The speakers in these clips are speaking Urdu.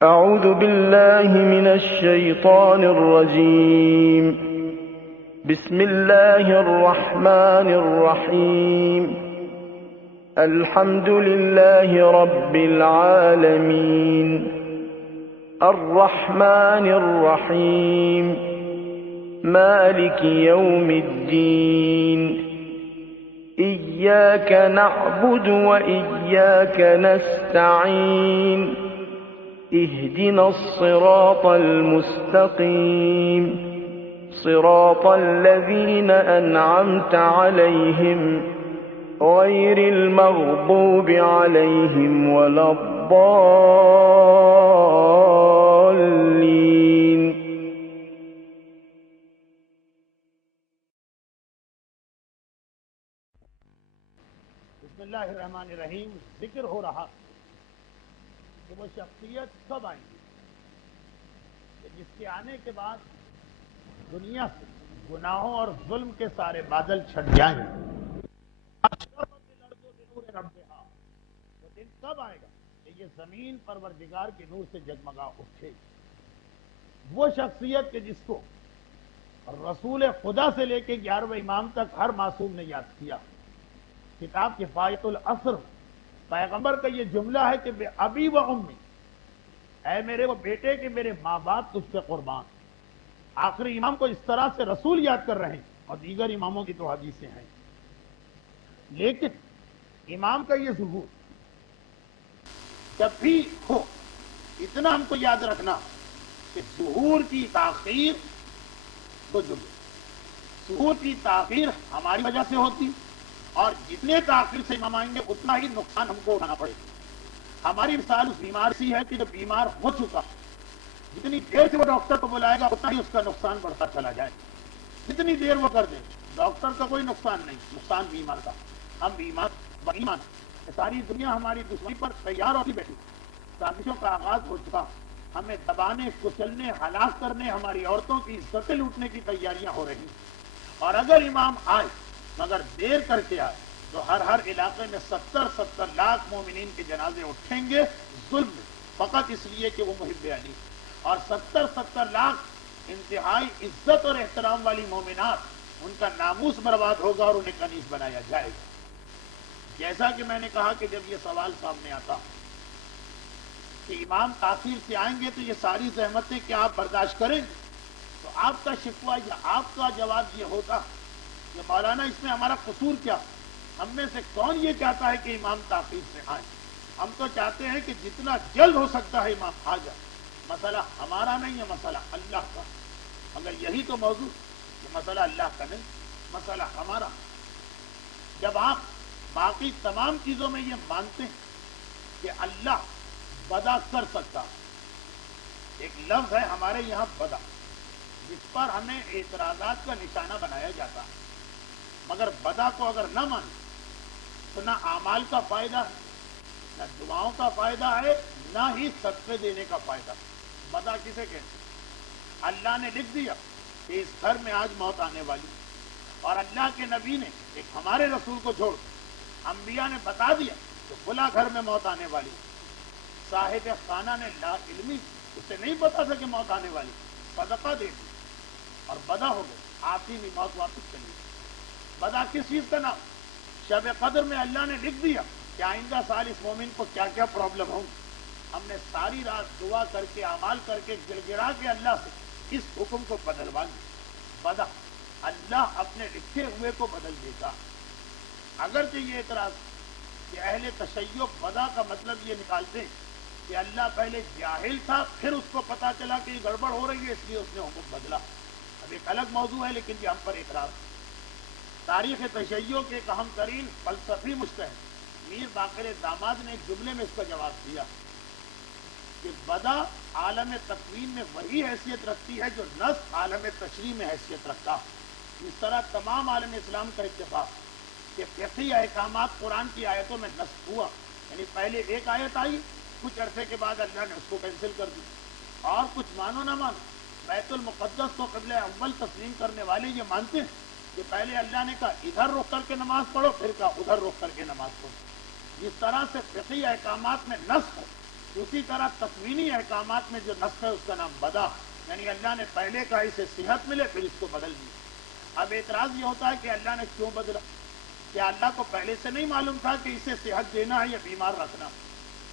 أعوذ بالله من الشيطان الرجيم. بسم الله الرحمن الرحيم. الحمد لله رب العالمين الرحمن الرحيم مالك يوم الدين إياك نعبد وإياك نستعين اهدنا الصراط المستقيم صراط الذين أنعمت عليهم غير المغضوب عليهم ولا الضالين. بسم اللہ الرحمن الرحیم. ذکر ہو رہا کہ وہ شخصیت کب آئیں گی کہ جس کے آنے کے بعد دنیا سے گناہوں اور ظلم کے سارے بادل چھٹ جائیں گے. وہ دن کب آئے گا کہ یہ زمین پروردگار کے نور سے جگمگا اٹھے گی. وہ شخصیت کہ جس کو رسول خدا سے لے کے 11ویں امام تک ہر معصوم نے یاد کیا. کتاب کفایت العصر پیغمبر کا یہ جملہ ہے کہ بے ابی و امی، اے میرے وہ بیٹے کہ میرے ماں باپ تجھ پہ قربان. آخری امام کو اس طرح سے رسول یاد کر رہے ہیں اور دیگر اماموں کی تو حدیثیں ہیں. لیکن امام کا یہ ظہور جب بھی ہو اتنا ہم کو یاد رکھنا کہ ظہور کی تاخیر دو جملے. ظہور کی تاخیر ہماری وجہ سے ہوتی اور جتنے تاخیر سے امام آئیں گے اتنا ہی نقصان ہم کو اٹھانا پڑے گا. ہماری مثال اس بیمار سی ہے کہ جو بیمار ہو چکا جتنی دیر سے وہ ڈاکٹر کو بلائے گا اتنا ہی اس کا نقصان بڑھتا چلا جائے. جتنی دیر وہ کر دے ڈاکٹر کا کوئی نقصان نہیں، نقصان بیمار کا. ہم بیمار بائیمان ساری دنیا ہماری دشمنی پر تیار ہوتی بیٹھی. سازشوں کا آغاز ہو چکا. ہمیں دبانے، کچلنے، ہلاک کرنے، ہماری عورتوں کی عزتیں لوٹنے کی تیاریاں ہو رہی. اور اگر امام آئے مگر دیر کر کے آئے تو ہر علاقے میں 70 لاکھ مومنین کے جنازے اٹھیں گے ظلم میں، فقط اس لیے کہ وہ محب علی. اور 70 لاکھ انتہائی عزت اور احترام والی مومنات، ان کا ناموس برباد ہوگا اور انہیں کنیز بنایا جائے گا. جیسا کہ میں نے کہا کہ جب یہ سوال سامنے آتا کہ امام تاخیر سے آئیں گے تو یہ ساری زحمتیں کیا آپ برداشت کریں گے، تو آپ کا شکوہ یا آپ کا جواب یہ ہوتا کہ مولانا اس میں ہمارا قصور کیا؟ ہم میں سے کون یہ چاہتا ہے کہ امام تاخیر سے آئے؟ ہم تو چاہتے ہیں کہ جتنا جلد ہو سکتا ہے امام آ جائے. مسئلہ ہمارا نہیں ہے، مسئلہ اللہ کا. اگر یہی تو موضوع کہ مسئلہ اللہ کا نہیں، مسئلہ ہمارا. جب آپ باقی تمام چیزوں میں یہ مانتے ہیں کہ اللہ بدا کر سکتا، ایک لفظ ہے ہمارے یہاں بدا جس پر ہمیں اعتراضات کا نشانہ بنایا جاتا ہے. مگر بدا کو اگر نہ مانے تو نہ اعمال کا فائدہ ہے، نہ دعاؤں کا فائدہ ہے، نہ ہی صدقے دینے کا فائدہ. بدا کسے کہتے ہیں؟ اللہ نے لکھ دیا کہ اس گھر میں آج موت آنے والی، اور اللہ کے نبی نے ایک ہمارے رسول کو چھوڑ انبیاء نے بتا دیا کہ فلاں گھر میں موت آنے والی. صاحب خانہ نے لا علمی اسے نہیں پتا تھا کہ موت آنے والی، صدقہ دے دی اور بدا ہو گئے، آتی بھی موت واپس چلی. بدا کس چیز کا نام؟ شب قدر میں اللہ نے لکھ دیا کہ آئندہ سال اس مومن کو کیا کیا پرابلم ہوں. ہم نے ساری رات دعا کر کے اعمال کر کے گڑگڑا کے اللہ سے اس حکم کو بدلوا دیا. بدا اللہ اپنے لکھے ہوئے کو بدل دیتا. اگرچہ یہ اعتراض کہ اہل تشیع بدا کا مطلب یہ نکالتے ہیں کہ اللہ پہلے جاہل تھا پھر اس کو پتا چلا کہ یہ گڑبڑ ہو رہی ہے اس لیے اس نے حکم بدلا. اب ایک الگ موضوع ہے لیکن یہ ہم پر اعتراض. تاریخ تشیع کے ایک اہم ترین فلسفی مجتہد میر باقر داماد نے ایک جملے میں اس کا جواب دیا کہ بدا عالم تکوین میں وہی حیثیت رکھتی ہے جو نص عالم تشریح میں حیثیت رکھتا. اس طرح تمام عالم اسلام کا اتفاق کہ فقہی احکامات قرآن کی آیتوں میں نصب ہوا، یعنی پہلے ایک آیت آئی، کچھ عرصے کے بعد اللہ نے اس کو کینسل کر دی. اور کچھ مانو نہ مانو بیت المقدس کو قبلہ اول تسلیم کرنے والے یہ مانتے ہیں کہ پہلے اللہ نے کہا ادھر رخ کر کے نماز پڑھو، پھر کہا ادھر رخ کر کے نماز پڑھو. جس طرح سے فقہی احکامات میں نص ہے اسی طرح تکوینی احکامات میں جو نسخ ہے اس کا نام بدا، یعنی اللہ نے پہلے کا اسے صحت ملے پھر اس کو بدل دیا۔ اب اعتراض یہ ہوتا ہے کہ اللہ نے کیوں بدلا؟ کیا اللہ کو پہلے سے نہیں معلوم تھا کہ اسے صحت دینا ہے یا بیمار رکھنا؟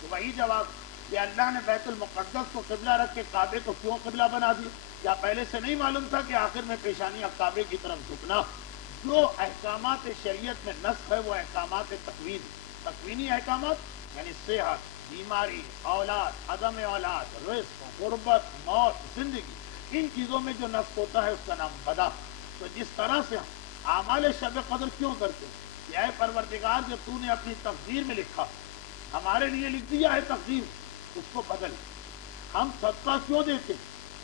تو وہی جواب کہ اللہ نے بیت المقدس کو قبلہ رکھ کے کعبے کو کیوں قبلہ بنا دیا؟ کیا پہلے سے نہیں معلوم تھا کہ آخر میں پیشانی اب کعبے کی طرف جھکنا؟ جو احکامات شریعت میں نسخ ہے وہ احکامات تکوینی احکامات یعنی صحت، بیماری، اولاد، عدم اولاد، رزق، غربت، موت، زندگی، ان چیزوں میں جو نسخ ہوتا ہے اس کا نام بدا۔ تو جس طرح سے ہم اعمال شب قدر کیوں کرتے ہیں کہ اے پروردگار جو تو نے اپنی تقدیر میں لکھا، ہمارے لیے لکھ دیا ہے تقدیر، اس کو بدل۔ ہم صدقہ کیوں دیتے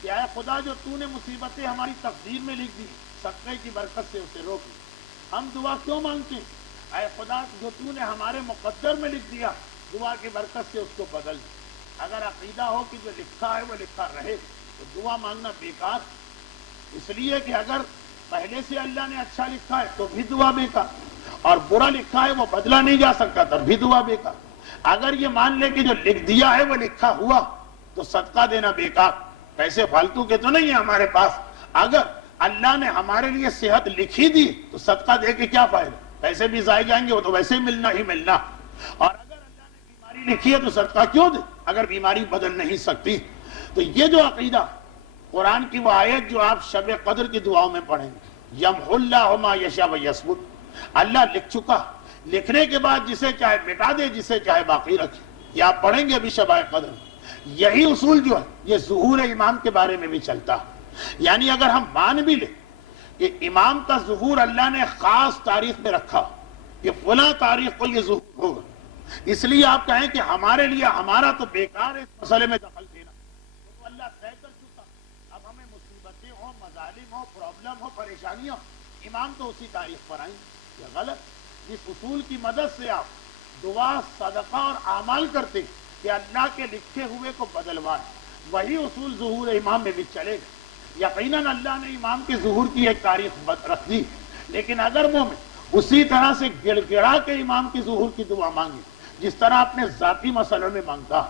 کہ اے خدا جو تو نے مصیبتیں ہماری تقدیر میں لکھ دی، صدقے کی برکت سے اسے روک۔ ہم دعا کیوں مانگتے ہیں؟ اے خدا جو تو نے ہمارے مقدر میں لکھ دیا، دعا کی برکت سے اس کو بدل۔ اگر عقیدہ ہو کہ جو لکھا ہے وہ لکھا رہے تو دعا مانگنا بیکار، اس لیے کہ اگر پہلے سے اللہ نے اچھا لکھا ہے تو بھی دعا بیکار، اور برا لکھا ہے وہ بدلا نہیں جا سکتا تب بھی دعا بیکار۔ اگر یہ مان لے کہ جو لکھ دیا ہے وہ لکھا ہوا تو صدقہ دینا بیکار، پیسے فالتو کے تو نہیں ہیں ہمارے پاس۔ اگر اللہ نے ہمارے لیے صحت لکھی دی تو صدقہ دے کے کیا فائدہ؟ پیسے بھی ضائع جائیں گے، وہ تو ویسے ملنا ہی ملنا۔ اور اگر اللہ نے بیماری لکھی ہے تو صدقہ کیوں دے اگر بیماری بدل نہیں سکتی؟ تو یہ جو عقیدہ، قرآن کی وہ آیت جو آپ شب قدر کی دعاؤں میں پڑھیں گے، یمحو اللہ ما یشاء ویثبت، اللہ لکھ چکا، لکھنے کے بعد جسے چاہے مٹا دے جسے چاہے باقی رکھے۔ یہ آپ پڑھیں گے ابھی شب قدر۔ یہی اصول جو ہے یہ ظہور امام کے بارے میں بھی چلتا ہے، یعنی اگر ہم مان بھی لیں کہ امام کا ظہور اللہ نے خاص تاریخ میں رکھا کہ فلاں تاریخ کو یہ ظہور ہوگا، اس لیے آپ کہیں کہ ہمارے لیے ہمارا تو بیکار ہے اس مسئلے میں دخل دینا، تو اللہ طے کر چکا۔ اب ہمیں مصیبتیں ہوں، مظالم ہوں، پرابلم ہو، پریشانیاں، امام تو اسی تاریخ پر آئیں، یہ غلط۔ اس اصول کی مدد سے آپ دعا، صدقہ اور اعمال کرتے کہ اللہ کے لکھے ہوئے کو بدلوائیں، وہی اصول ظہور امام میں بھی چلے گا۔ یقیناً اللہ نے امام کے ظہور کی ایک تاریخ رکھ دی، لیکن اگر مومن اسی طرح سے گڑ گڑا کے امام کے ظہور کی دعا مانگے جس طرح اپنے ذاتی مسئلوں میں مانگتا،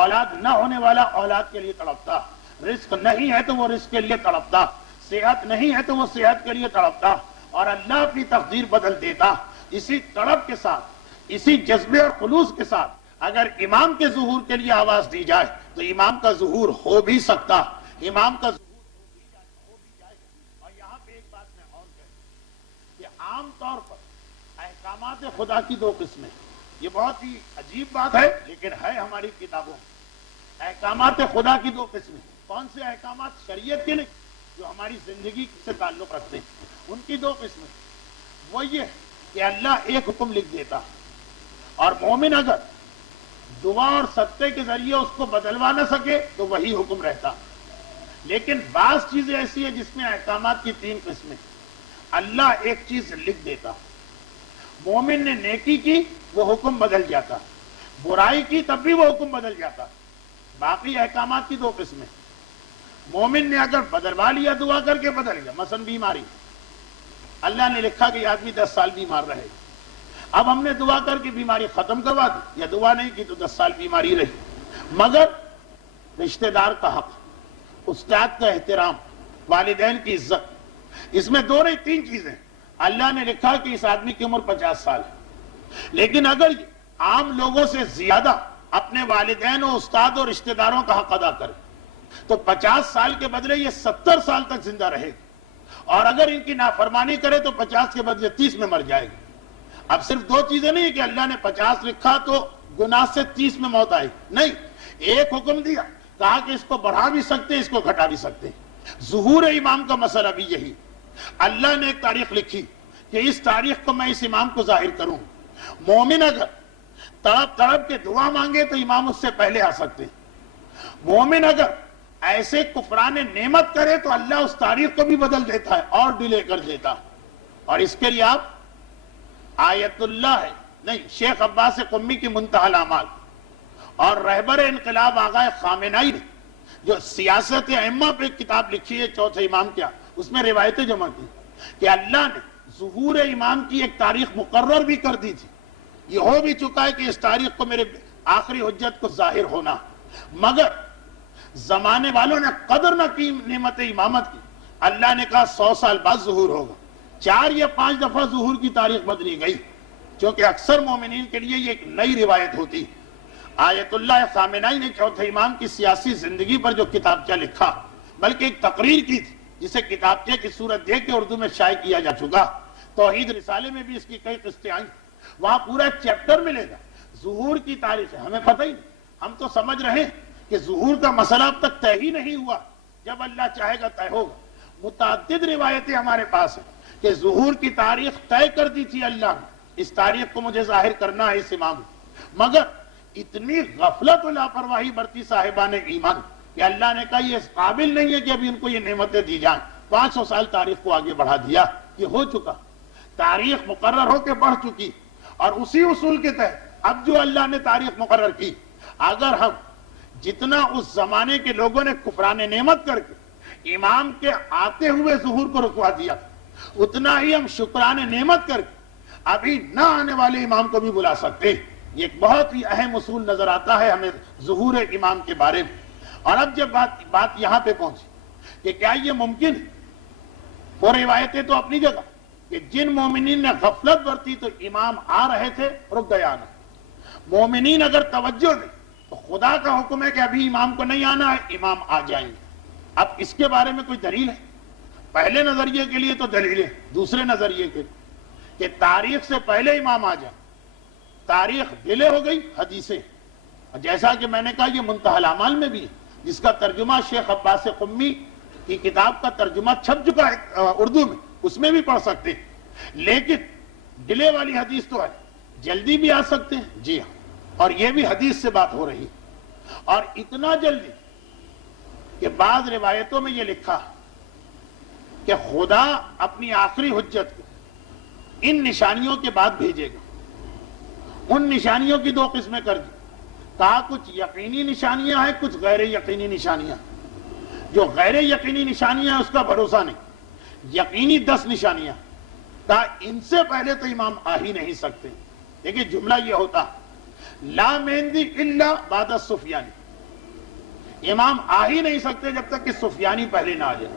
اولاد نہ ہونے والا اولاد کے لیے تڑپتا، رزق نہیں ہے تو وہ رزق کے لیے تڑپتا، صحت نہیں ہے تو وہ صحت کے لیے تڑپتا، اور اللہ اپنی تقدیر بدل دیتا، اسی تڑپ کے ساتھ، اسی جذبے اور خلوص کے ساتھ اگر امام کے ظہور کے لیے آواز دی جائے تو امام کا ظہور ہو بھی سکتا، امام کا ظہور ہو بھی جائے گا۔ اور یہاں پہ ایک بات میں اور کہوں کہ عام طور پر احکامات خدا کی دو قسمیں، یہ بہت ہی عجیب بات ہے لیکن ہے ہماری کتابوں میں۔ احکامات خدا کی دو قسمیں، کون سے احکامات؟ شریعت کے نہیں، جو ہماری زندگی سے تعلق رکھتے ہیں، ان کی دو قسمیں۔ وہ یہ کہ اللہ ایک حکم لکھ دیتا اور مومن اگر دعا اور صدقے کے ذریعے اس کو بدلوا نہ سکے تو وہی حکم رہتا۔ لیکن بعض چیزیں ایسی ہیں جس میں احکامات کی تین قسمیں، اللہ ایک چیز لکھ دیتا، مومن نے نیکی کی وہ حکم بدل جاتا، برائی کی تب بھی وہ حکم بدل جاتا۔ باقی احکامات کی دو قسمیں، مومن نے اگر بدلوا لیا دعا کر کے بدل گیا، مثلا بیماری، اللہ نے لکھا کہ یہ آدمی 10 سال بیمار رہے گا، اب ہم نے دعا کر کے بیماری ختم کروا دی، یا دعا نہیں کی تو 10 سال بیماری رہی، مگر رشتہ دار کا حق، استاد کا احترام، والدین کی عزت، اس میں دو نہیں تین چیزیں۔ اللہ نے لکھا کہ اس آدمی کی عمر 50 سال ہے، لیکن اگر عام لوگوں سے زیادہ اپنے والدین و استاد اور رشتہ داروں کا حق ادا کرے تو 50 سال کے بدلے یہ 70 سال تک زندہ رہے، اور اگر ان کی نافرمانی کرے تو 50 کے بدلے 30 میں مر جائے گا۔ اب صرف دو چیزیں نہیں کہ اللہ نے 50 لکھا تو گناہ سے 30 میں موت آئی، نہیں، ایک حکم دیا، کہا کہ اس کو بڑھا بھی سکتے اس کو گھٹا بھی سکتے۔ ظہور امام کا مسئلہ بھی یہی، اللہ نے ایک تاریخ لکھی کہ اس تاریخ کو میں اس امام کو ظاہر کروں، مومن اگر تڑپ تڑپ کے دعا مانگے تو امام اس سے پہلے آ سکتے، مومن اگر ایسے کفران نعمت کرے تو اللہ اس تاریخ کو بھی بدل دیتا ہے اور ڈیلے کر دیتا۔ اور اس کے لیے آپ آیت اللہ ہے نہیں، شیخ عباس قمی کی منتہی الاعمال اور رہبر انقلاب آغا خامنائی نے جو سیاست ائمہ پہ کتاب لکھی ہے چوتھے امام کیا، اس میں روایتیں جمع کی کہ اللہ نے ظہور امام کی ایک تاریخ مقرر بھی کر دی تھی، یہ ہو بھی چکا ہے کہ اس تاریخ کو میرے آخری حجت کو ظاہر ہونا، مگر زمانے والوں نے قدر نہ کی نعمت امامت کی. اللہ نے کہا 100 سال بعد ظہور ہوگا. 4 یا 5 دفعہ ظہور کی تاریخ بدلی گئی، کیونکہ اکثر مومنین کے لیے یہ ایک نئی روایت ہوتی. آیت اللہ خامنائی نے چوتھے امام کی سیاسی زندگی پر جو کتابچہ لکھا، بلکہ ایک تقریر کی تھی جسے کتابچے کی صورت دے کے اردو میں شائع کیا جا چکا. توحید رسالے میں بھی اس کی کئی قسطیں آئیں، وہاں پورا چیپٹر ملے گا ظہور کی تاریخ ہے. ہمیں پتہ ہی نہیں، ہم تو سمجھ رہے ہیں کہ ظہور کا مسئلہ اب تک طے ہی نہیں ہوا، جب اللہ چاہے گا طے ہوگا. متعدد روایتیں ہمارے پاس ہیں کہ ظہور کی تاریخ طے کر دی تھی اللہ نے، اس تاریخ کو مجھے ظاہر کرنا ہے اس امام. مگر اتنی غفلت و لاپرواہی برتی صاحبان ایمان کہ اللہ نے کہا یہ اس قابل نہیں ہے کہ ابھی ان کو یہ نعمتیں دی جائیں. 500 سال تاریخ کو آگے بڑھا دیا. یہ ہو چکا، تاریخ مقرر ہو کے بڑھ چکی، اور اسی اصول کے تحت اب جو اللہ نے تاریخ مقرر کی، اگر ہم جتنا اس زمانے کے لوگوں نے کفران نعمت کر کے امام کے آتے ہوئے ظہور کو رکوا دیا، اتنا ہی ہم شکران نعمت کر کے ابھی نہ آنے والے امام کو بھی بلا سکتے. یہ ایک بہت ہی اہم اصول نظر آتا ہے ہمیں ظہور امام کے بارے میں. اور اب جب بات یہاں پہ پہنچی کہ کیا یہ ممکن ہے، وہ روایتیں تو اپنی جگہ کہ جن مومنین نے غفلت برتی تو امام آ رہے تھے، رک گیا آنا. مومنین اگر توجہ دیں تو خدا کا حکم ہے کہ ابھی امام کو نہیں آنا ہے، امام آ جائیں گے. اب اس کے بارے میں کوئی دلیل ہے؟ پہلے نظریے کے لیے تو دلیل ہے، دوسرے نظریے کے کہ تاریخ سے پہلے امام آ جائیں. تاریخ ڈیلے ہو گئی، حدیثیں. جیسا کہ میں نے کہا یہ منتہی الاعمال میں بھی ہے، جس کا ترجمہ شیخ عباس قمی کی کتاب کا ترجمہ چھپ چکا ہے اردو میں، اس میں بھی پڑھ سکتے ہیں. لیکن ڈیلے والی حدیث تو ہے، جلدی بھی آ سکتے ہیں. جی ہاں، اور یہ بھی حدیث سے بات ہو رہی ہے، اور اتنا جلدی کہ بعض روایتوں میں یہ لکھا کہ خدا اپنی آخری حجت کو ان نشانیوں کے بعد بھیجے گا. ان نشانیوں کی 2 قسمیں کر دی. کہا کچھ یقینی نشانیاں ہیں، کچھ غیر یقینی نشانیاں. جو غیر یقینی نشانیاں ہیں اس کا بھروسہ نہیں. یقینی 10 نشانیاں، کہا ان سے پہلے تو امام آ ہی نہیں سکتے. دیکھیں جملہ یہ ہوتا لا مہندی الا بعد السفیانی، امام آ ہی نہیں سکتے جب تک کہ سفیانی پہلے نہ آ جائے.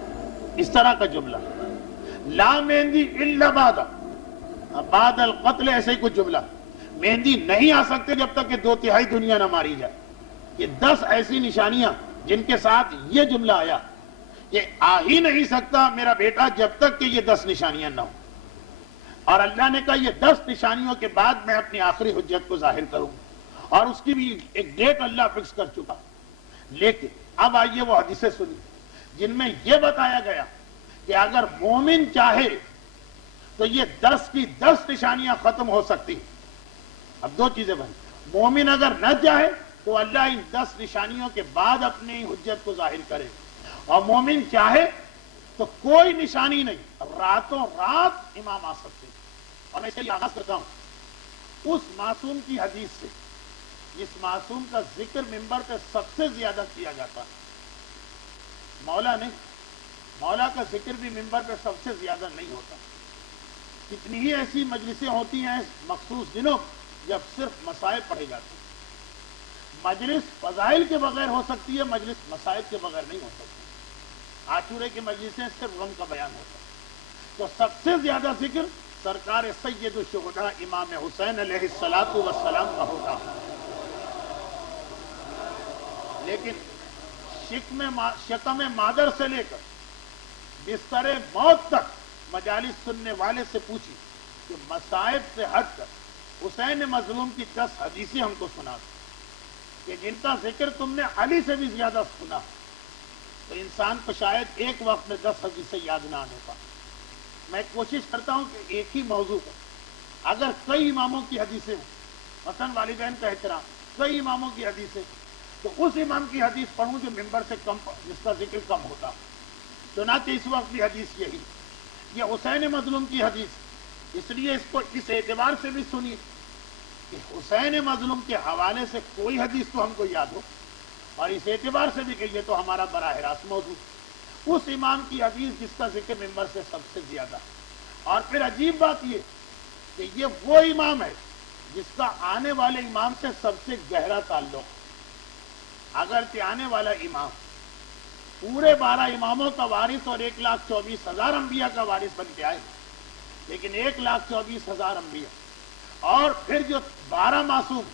اس طرح کا جملہ. لا مہندی الا بعد القتل، ایسے ہی کچھ جملہ. مہندی نہیں آ سکتے جب تک کہ 2/3 دنیا نہ ماری جائے. یہ 10 ایسی نشانیاں جن کے ساتھ یہ جملہ آیا، یہ آ ہی نہیں سکتا میرا بیٹا جب تک کہ یہ 10 نشانیاں نہ ہوں. اور اللہ نے کہا یہ 10 نشانیوں کے بعد میں اپنی آخری حجت کو ظاہر کروں، اور اس کی بھی ایک ڈیٹ اللہ فکس کر چکا. لیکن اب آئیے وہ حدیثیں سنی جن میں یہ بتایا گیا کہ اگر مومن چاہے تو یہ 10 کی 10 نشانیاں ختم ہو سکتی. اب 2 چیزیں بنی. مومن اگر نہ چاہے تو اللہ ان 10 نشانیوں کے بعد اپنی حجت کو ظاہر کرے، اور مومن چاہے تو کوئی نشانی نہیں، راتوں رات امام آ سکتے. اور میں اس کے لیے آغاز کرتا ہوں اس معصوم کی حدیث سے، جس معصوم کا ذکر منبر پہ سب سے زیادہ کیا جاتا ہے. مولا نہیں، مولا کا ذکر بھی منبر پہ سب سے زیادہ نہیں ہوتا. کتنی ہی ایسی مجلسیں ہوتی ہیں مخصوص دنوں جب صرف مسائل پڑھے جاتے ہیں. مجلس فضائل کے بغیر ہو سکتی ہے، مجلس مسائل کے بغیر نہیں ہو سکتی. عاشورے کی مجلسیں صرف غم کا بیان ہوتا ہے. تو سب سے زیادہ ذکر سرکار سید الشہداء امام حسین علیہ الصلوۃ والسلام کا ہوتا. لیکن شکم مادر سے لے کر بستر موت تک مجالس سننے والے سے پوچھی کہ مصائب سے ہٹ کر حسین مظلوم کی 10 حدیثیں ہم کو سنا کہ جن کا ذکر تم نے علی سے بھی زیادہ سنا، تو انسان کو شاید ایک وقت میں 10 حدیثیں یاد نہ آنے پا. میں کوشش کرتا ہوں کہ ایک ہی موضوع پر اگر کئی اماموں کی حدیثیں ہوں، مثلا والدین کا احترام، کئی اماموں کی حدیثیں، تو اس امام کی حدیث پڑھوں جو منبر سے کم، جس کا ذکر کم ہوتا. چنانچہ اس وقت بھی حدیث یہی، یہ حسین مظلوم کی حدیث. اس لیے اس کو اس اعتبار سے بھی سنیے کہ حسین مظلوم کے حوالے سے کوئی حدیث تو ہم کو یاد ہو، اور اس اعتبار سے بھی کہ یہ تو ہمارا براہ راست موضوع، اس امام کی حدیث جس کا ذکر منبر سے سب سے زیادہ. اور پھر عجیب بات یہ کہ یہ وہ امام ہے جس کا آنے والے امام سے سب سے گہرا تعلق. اگرچہ آنے والا امام پورے 12 اماموں کا وارث اور 1,24,000 انبیاء کا وارث بن کے آئے، لیکن 1,24,000 انبیاء اور پھر جو 12 معصوم،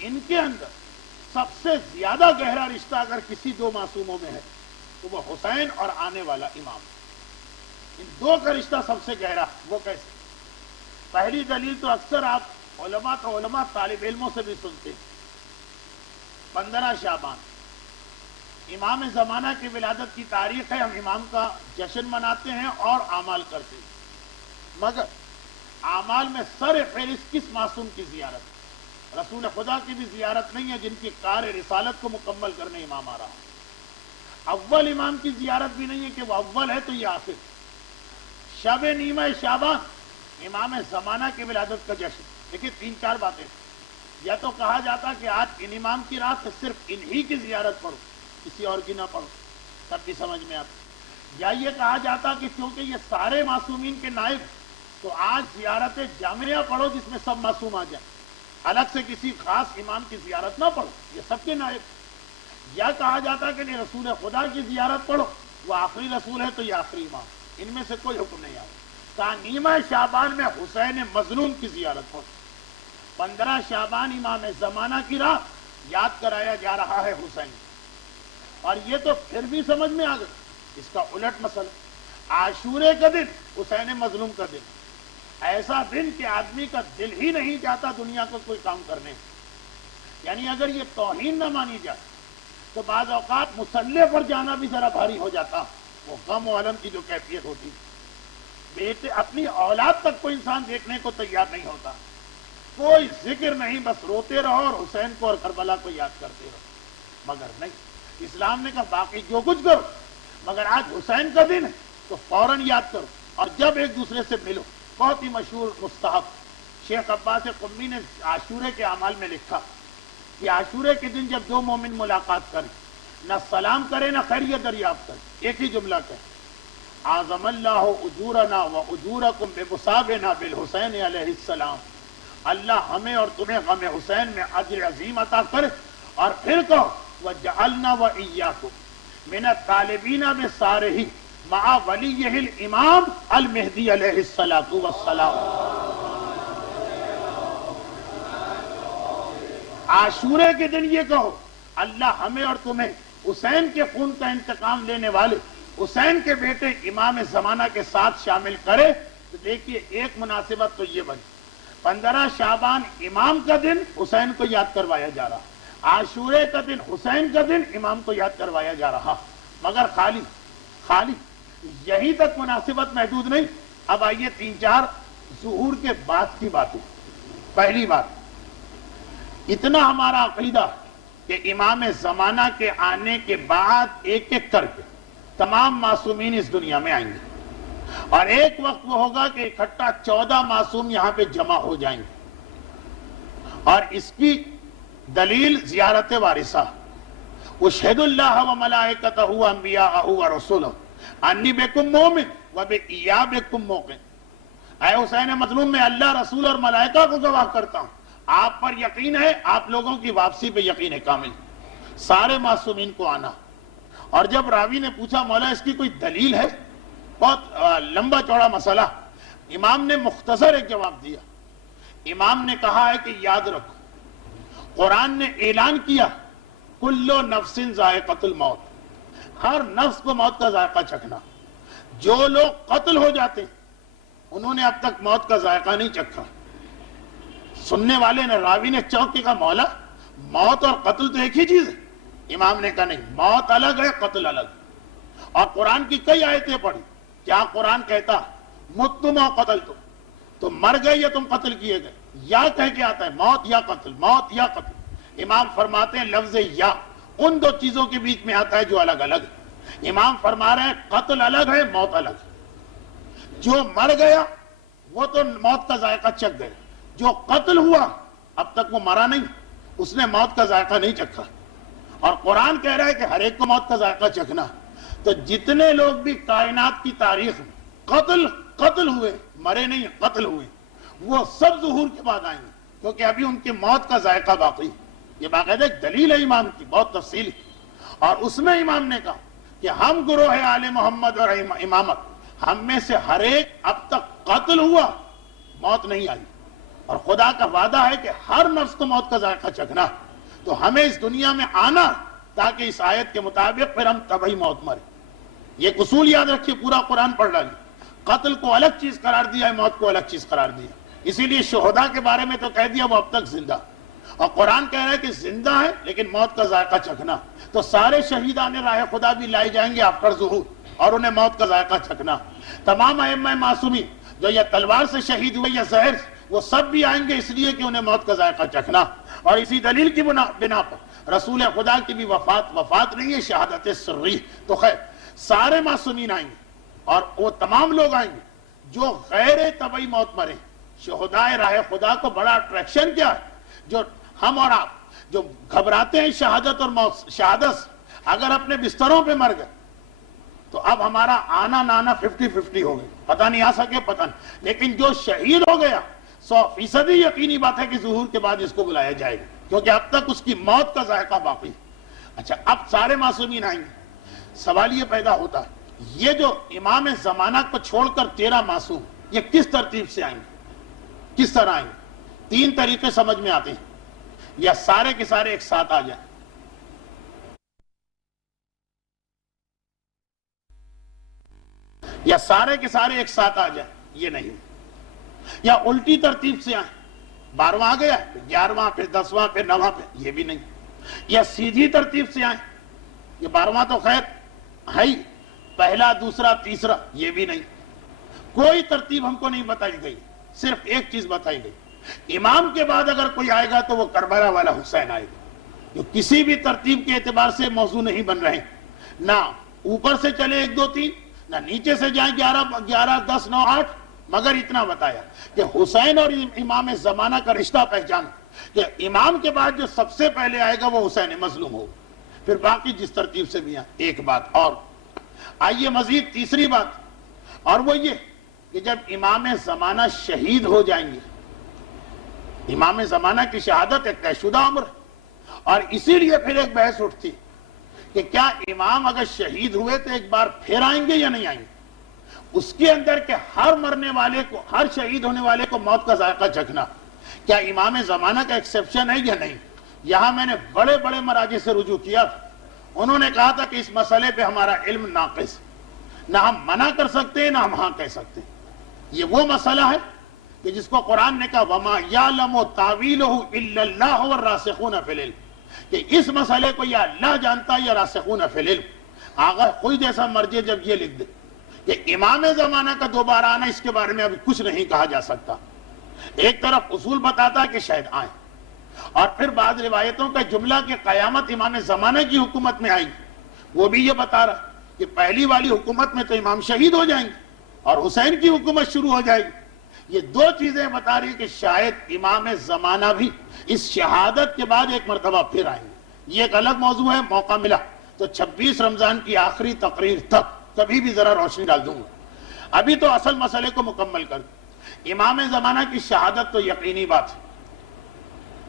ان کے اندر سب سے زیادہ گہرا رشتہ اگر کسی 2 معصوموں میں ہے تو وہ حسین اور آنے والا امام۔ ان 2 کا رشتہ سب سے گہرا، وہ کیسے؟ پہلی دلیل تو اکثر آپ علماء طالب علموں سے بھی سنتے ہیں۔ 15 شعبان امام زمانہ کی ولادت کی تاریخ ہے، ہم امام کا جشن مناتے ہیں اور اعمال کرتے ہیں، مگر اعمال میں سر فہرست کس معصوم کی زیارت ہے؟ رسول خدا کی بھی زیارت نہیں ہے جن کی کار رسالت کو مکمل کرنے امام آ رہا ہے۔ اول امام کی زیارت بھی نہیں ہے کہ وہ اول ہے تو یہ آخر۔ شب نیمہ شعبان امام زمانہ کی ولادت کا جشن۔ دیکھیے 3-4 باتیں، یا تو کہا جاتا کہ آج ان امام کی رات سے صرف انہی کی زیارت پڑھو، کسی اور کی نہ پڑھو، تب بھی سمجھ میں آتا، یا یہ کہا جاتا کہ کیونکہ یہ سارے معصومین کے نائب تو آج زیارت جامعہ پڑھو جس میں سب معصوم آ جائیں، الگ سے کسی خاص امام کی زیارت نہ پڑھو، یہ سب کے نائب۔ یا کہا جاتا کہ رسول خدا کی زیارت پڑھو، وہ آخری رسول ہے تو یہ آخری امام، ان میں سے کوئی حکم نہیں آتا۔ کہا نیمہ شعبان میں حسین مظلوم کی زیارت پڑھو، 15 شعبان امام زمانہ کی رات یاد کرایا جا رہا ہے حسین۔ اور یہ تو پھر بھی سمجھ میں آ گئی، اس کا الٹ مسئلہ عاشورے کا دن حسین مظلوم کا دن، ایسا دن کہ آدمی کا دل ہی نہیں جاتا دنیا کو کوئی کام کرنے، یعنی اگر یہ توہین نہ مانی جائے تو بعض اوقات مصلے پر جانا بھی ذرا بھاری ہو جاتا، وہ غم و الم کی جو کیفیت ہوتی، بیٹے اپنی اولاد تک کو انسان دیکھنے کو تیار نہیں ہوتا، کوئی ذکر نہیں، بس روتے رہو اور حسین کو اور کربلا کو یاد کرتے رہو۔ مگر نہیں، اسلام نے کہا باقی جو کچھ کرو، مگر آج حسین کا دن ہے تو فوراً یاد کرو، اور جب ایک دوسرے سے ملو۔ بہت ہی مشہور مستحب شیخ عباس قمی نے عاشورے کے اعمال میں لکھا کہ عاشورے کے دن جب 2 مومن ملاقات کریں، نہ سلام کرے نہ خیریت دریافت کرے، ایک ہی جملہ کہے، اعظم اللہ اجورنا و اجورکم بمصابنا بالحسین علیہ السلام، اللہ ہمیں اور تمہیں غم حسین میں اجر عظیم عطا کرے، اور پھر کہو وجعلنا وإیاکم من الطالبین بصالحہ مع ولیہ الامام المہدی علیہ الصلاۃ والسلام۔ عاشورے کے دن یہ کہو اللہ ہمیں اور تمہیں حسین کے خون کا انتقام لینے والے حسین کے بیٹے امام زمانہ کے ساتھ شامل کرے۔ تو دیکھیے ایک مناسبت تو یہ بنی، 15 شعبان امام کا دن حسین کو یاد کروایا جا رہا، عاشورے کا دن حسین کا دن امام کو یاد کروایا جا رہا، مگر خالی یہی تک مناسبت محدود نہیں۔ اب آئیے 3-4 ظہور کے بعد کی باتیں۔ پہلی بات، اتنا ہمارا عقیدہ کہ امام زمانہ کے آنے کے بعد ایک ایک کر کے تمام معصومین اس دنیا میں آئیں گے، اور ایک وقت وہ ہوگا کہ اکٹھا 14 معصوم یہاں پہ جمع ہو جائیں گے، اور اس کی دلیل زیارت وارثہ، اشہد اللہ و ملائکتہ و انبیاءہ و رسولہ انی بکم مومن و بایابکم موقن۔ اے حسین مظلوم، میں اللہ، رسول اور ملائکہ کو گواہ کرتا ہوں، آپ پر یقین ہے، آپ لوگوں کی واپسی پہ یقین ہے کامل، سارے معصومین کو آنا۔ اور جب راوی نے پوچھا مولا اس کی کوئی دلیل ہے، بہت لمبا چوڑا مسئلہ، امام نے مختصر ایک جواب دیا۔ امام نے کہا ہے کہ یاد رکھو، قرآن نے اعلان کیا کل نفس ذائقۃ الموت، ہر نفس کو موت کا ذائقہ چکھنا۔ جو لوگ قتل ہو جاتے ہیں انہوں نے اب تک موت کا ذائقہ نہیں چکھا۔ سننے والے نے، راوی نے چونک کے کہا مولا موت اور قتل تو ایک ہی چیز ہے؟ امام نے کہا نہیں، موت الگ ہے، قتل الگ ہے۔ اور قرآن کی کئی آیتیں پڑھی، کیا قرآن کہتا متم و قتل تم مر گئے یا تم قتل کیے گئے، یا کہہ کے آتا ہے موت یا قتل، موت یا قتل۔ امام فرماتے ہیں لفظ یا ان 2 چیزوں کے بیچ میں آتا ہے جو الگ الگ ہے۔ امام فرما رہے ہیں قتل الگ ہے، موت الگ ہے۔ جو مر گیا وہ تو موت کا ذائقہ چکھ گیا، جو قتل ہوا اب تک وہ مرا نہیں، اس نے موت کا ذائقہ نہیں چکھا۔ اور قرآن کہہ رہا ہے کہ ہر ایک کو موت کا ذائقہ چکھنا۔ تو جتنے لوگ بھی کائنات کی تاریخ میں قتل ہوئے، مرے نہیں قتل ہوئے، وہ سب ظہور کے بعد آئیں گے، کیونکہ ابھی ان کی موت کا ذائقہ باقی۔ یہ باقاعدہ ایک دلیل ہے امام کی بہت تفصیلی، اور اس میں امام نے کہا کہ ہم گروہ آل محمد اور امامت، ہم میں سے ہر ایک اب تک قتل ہوا موت نہیں آئی، اور خدا کا وعدہ ہے کہ ہر نفس کو موت کا ذائقہ چکھنا، تو ہمیں اس دنیا میں آنا تاکہ اس آیت کے مطابق پھر ہم تبھی موت مرے۔ یہ ایک اصول یاد رکھیے، پورا قرآن پڑھ ڈالیے، قتل کو الگ چیز قرار دیا ہے، موت کو الگ چیز قرار دیا، اسی لیے شہداء کے بارے میں تو کہہ دیا وہ اب تک زندہ، اور قرآن کہہ رہا ہے کہ زندہ ہے لیکن موت کا ذائقہ چکھنا، تو سارے شہیدان راہ خدا بھی لائے جائیں گے آفٹر ظہور، اور انہیں موت کا ذائقہ چکھنا۔ تمام ائمہ معصومین جو یا تلوار سے شہید ہوئے یا زہر، وہ سب بھی آئیں گے اس لیے کہ انہیں موت کا ذائقہ چکھنا، اور اسی دلیل کی بنا پر رسول خدا کی بھی وفات نہیں ہے، شہادت سری، تو خیر سارے معصومین آئیں گے، اور وہ تمام لوگ آئیں گے جو غیر طبعی موت مرے۔ شہداء راہ خدا کو بڑا اٹریکشن کیا ہے، جو ہم اور آپ جو گھبراتے ہیں شہادت اور موت، شہادت اگر اپنے بستروں پہ مر گئے تو اب ہمارا آنا نانا 50-50 ہو گئے، پتہ نہیں آ سکے پتہ نہیں، لیکن جو شہید ہو گیا 100% یقینی بات ہے کہ ظہور کے بعد اس کو بلایا جائے گا، کیونکہ اب تک اس کی موت کا ذائقہ باقی ہے۔ اچھا، اب سارے معصومین آئیں گے، سوال یہ پیدا ہوتا ہے یہ جو امام زمانہ کو چھوڑ کر 13 معصوم، یہ کس ترتیب سے آئیں گے، کس طرح آئیں گے؟ 3 طریقے سمجھ میں آتے ہیں، یا سارے کے سارے ایک ساتھ آ جائیں، یا سارے کے سارے ایک ساتھ آ جائیں، یہ نہیں، یا الٹی ترتیب سے آئیں، 12واں آ گیا پھر 11واں پھر 10واں پھر 9واں پہ، یہ بھی نہیں، یا سیدھی ترتیب سے آئیں، یہ 12واں تو خیر ہے ہی، پہلا دوسرا تیسرا، یہ بھی نہیں، کوئی ترتیب ہم کو نہیں بتائی گئی، صرف ایک چیز بتائی گئی، امام کے بعد اگر کوئی آئے گا تو وہ کربلا والا حسین آئے گا، جو کسی بھی ترتیب کے اعتبار سے موضوع نہیں بن رہے، نہ اوپر سے چلے 1 2 3، نہ نیچے سے جائیں 11 10 9 8، مگر اتنا بتایا کہ حسین اور امام زمانہ کا رشتہ پہچان، کہ امام کے بعد جو سب سے پہلے آئے گا وہ حسین مظلوم ہوگا، پھر باقی جس ترتیب سے بھی آئیں۔ ایک بات اور آئیے مزید تیسری بات، اور وہ یہ کہ جب امام زمانہ شہید ہو جائیں گے، امام زمانہ کی شہادت ایک طے شدہ امر ہے، اور اسی لیے پھر ایک بحث اٹھتی کہ کیا امام اگر شہید ہوئے تو ایک بار پھر آئیں گے یا نہیں آئیں گے؟ اس کے اندر کہ ہر مرنے والے کو، ہر شہید ہونے والے کو موت کا ذائقہ چکھنا، کیا امام زمانہ کا ایکسیپشن ہے یا نہیں؟ یہاں میں نے بڑے بڑے مراجع سے رجوع کیا، انہوں نے کہا تھا کہ اس مسئلے پہ ہمارا علم ناقص، نہ ہم منع کر سکتے ہیں نہ ہم ہاں کہہ سکتے ہیں۔ یہ وہ مسئلہ ہے کہ جس کو قرآن نے کہا وَمَا يَعْلَمُ تَعْوِيلَهُ إِلَّا اللَّهُ وَالرَّاسِخُونَ فِي الْعِلْمِ، کہ اس مسئلے کو یا اللہ جانتا ہے یا راسخون فی العلم۔ آغا کوئی جیسا مرجع جب یہ لکھ دے کہ امام زمانہ کا دوبارہ آنا، اس کے بارے میں ابھی کچھ نہیں کہا جا سکتا، ایک طرف اصول بتاتا ہے کہ شاید آئیں، اور پھر بعض روایتوں کا جملہ کہ قیامت امام زمانہ کی حکومت میں آئے گی، وہ بھی یہ بتا رہا کہ پہلی والی حکومت میں تو امام شہید ہو جائیں گے اور حسین کی حکومت شروع ہو جائے گی۔ یہ 2 چیزیں بتا رہی کہ شاید امام زمانہ بھی اس شہادت کے بعد ایک مرتبہ پھر آئیں گے۔ یہ ایک الگ موضوع ہے، موقع ملا تو 26 رمضان کی آخری تقریر تک کبھی بھی ذرا روشنی ڈال دوں گا۔ ابھی تو اصل مسئلے کو مکمل کر دیں۔ امام زمانہ کی شہادت تو یقینی بات ہے۔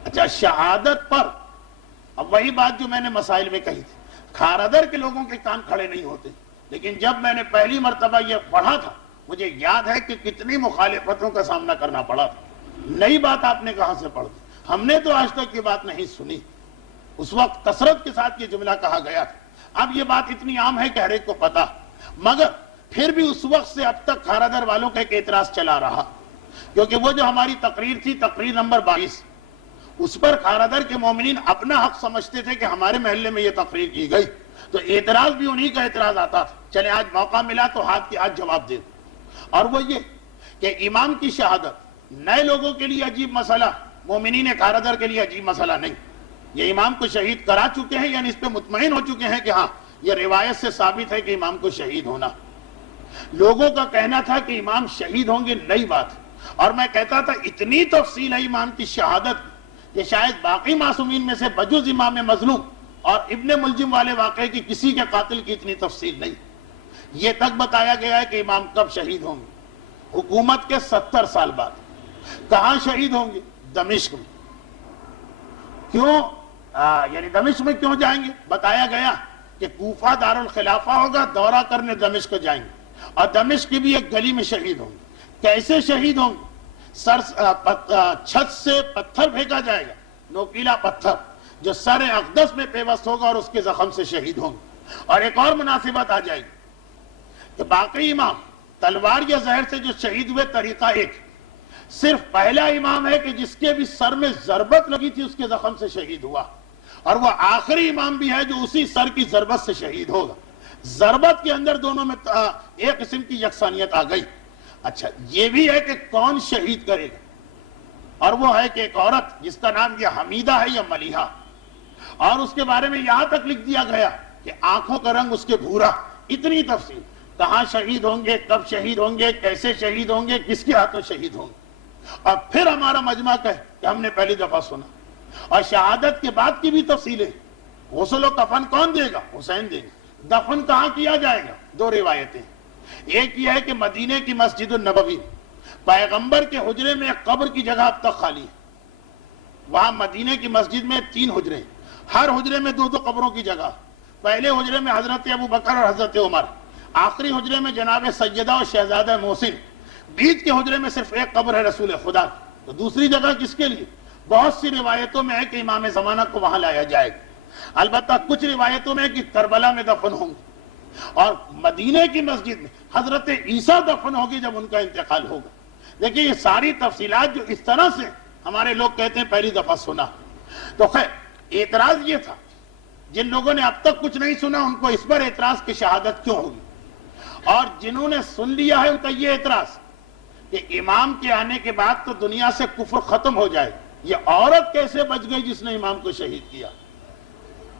اچھا، شہادت پر اب وہی بات جو میں نے مسائل میں کہی تھی، کھاردر کے لوگوں کے کان کھڑے نہیں ہوتے، لیکن جب میں نے پہلی مرتبہ یہ پڑھا تھا مجھے یاد ہے کہ کتنی مخالفتوں کا سامنا کرنا پڑا تھا۔ نئی بات آپ نے کہاں سے پڑھ دی؟ ہم نے تو آج تک یہ بات نہیں سنی۔ اس وقت کثرت کے ساتھ یہ جملہ کہا گیا تھا، اب یہ بات اتنی عام ہے کہ ہر ایک کو پتا، مگر پھر بھی اس وقت سے اب تک کھاردر والوں کا ایک اعتراض چلا رہا، کیونکہ وہ جو ہماری تقریر تھی، تقریر نمبر 22، اس پر کھاردر کے مومنین اپنا حق سمجھتے تھے کہ ہمارے محلے میں یہ تقریر کی گئی، تو اعتراض بھی انہی کا اعتراض آتا تھا۔ چلے آج موقع ملا تو ہاتھ کے ہاتھ جواب دے، اور وہ یہ کہ امام کی شہادت نئے لوگوں کے لیے عجیب مسئلہ، مومنین کھاردر کے لیے عجیب مسئلہ نہیں۔ یہ امام کو شہید کرا چکے ہیں، یعنی اس پہ مطمئن ہو چکے ہیں کہ ہاں یہ روایت سے ثابت ہے کہ امام کو شہید ہونا۔ لوگوں کا کہنا تھا کہ امام شہید ہوں گے، نئی بات، اور میں کہتا تھا اتنی تفصیل ہے امام کی شہادت کہ شاید باقی معصومین میں سے بجز امام مظلوم اور ابن ملجم والے واقعے کی کسی کے قاتل کی اتنی تفصیل نہیں۔ یہ تک بتایا گیا ہے کہ امام کب شہید ہوں گے، حکومت کے 70 سال بعد۔ کہاں شہید ہوں گے؟ دمشق میں۔ کیوں؟ یعنی دمشق میں کیوں جائیں گے؟ بتایا گیا کہ کوفہ دارالخلافہ ہوگا، دورہ کرنے دمشق جائیں گے، اور دمشق کی بھی ایک گلی میں شہید ہوں گے۔ کیسے شہید ہوں گے؟ چھت سے پتھر پھینکا جائے گا، نوکیلا پتھر، جو سر اقدس میں پیوست ہوگا اور اس کے زخم سے شہید ہوں گے۔ اور ایک اور مناسبت آ جائے گی کہ باقی امام تلوار یا زہر سے جو شہید ہوئے طریقہ ایک، صرف پہلا امام ہے کہ جس کے بھی سر میں ضربت لگی تھی اس کے زخم سے شہید ہوا، اور وہ آخری امام بھی ہے جو اسی سر کی ضربت سے شہید ہوگا۔ ضربت کے اندر دونوں میں ایک قسم کی یکسانیت آ گئی۔ اچھا، یہ بھی ہے کہ کون شہید کرے گا، اور وہ ہے کہ ایک عورت جس کا نام یہ حمیدہ ہے یا ملیحہ، اور اس کے بارے میں یہاں تک لکھ دیا گیا کہ آنکھوں کا رنگ اس کے بھورا۔ اتنی تفصیل، کہاں شہید ہوں گے، کب شہید ہوں گے، کیسے شہید ہوں گے، کس کے ہاتھوں شہید ہوں گے۔ اور پھر ہمارا مجمع کہے کہ ہم نے پہلی دفعہ سنا، اور شہادت کے بعد کی بھی تفصیلیں۔ غسل و کفن کون دے گا؟ حسین دیں گے۔ دفن کہاں کیا جائے گا؟ دو روایتیں، ایک یہ ہے کہ مدینے کی مسجد النبوی، پیغمبر کے حجرے میں ایک قبر کی جگہ اب تک خالی ہے۔ وہاں مدینے کی مسجد میں 3 حجرے، ہر حجرے میں 2 قبروں کی جگہ۔ پہلے حجرے میں حضرت ابو بکر اور حضرت عمر، آخری حجرے میں جناب سیدہ اور شہزادہ محسن، بیچ کے حجرے میں صرف ایک قبر ہے رسول خدا۔ تو دوسری جگہ کس کے لیے؟ بہت سی روایتوں میں ہے کہ امام زمانہ کو وہاں لایا جائے گا، البتہ کچھ روایتوں میں ہے کہ کربلا میں دفن ہوں گے، اور مدینے کی مسجد میں حضرت عیسیٰ دفن ہوگی جب ان کا انتقال ہوگا۔ دیکھیں یہ ساری تفصیلات جو اس طرح سے ہمارے لوگ کہتے ہیں پہلی دفعہ سنا۔ تو خیر، اعتراض یہ تھا، جن لوگوں نے اب تک کچھ نہیں سنا ان کو اس پر اعتراض کہ شہادت کیوں ہوگی، اور جنہوں نے سن لیا ہے ان کا یہ اعتراض کہ امام کے آنے کے بعد تو دنیا سے کفر ختم ہو جائے، یہ عورت کیسے بچ گئی جس نے امام کو شہید کیا۔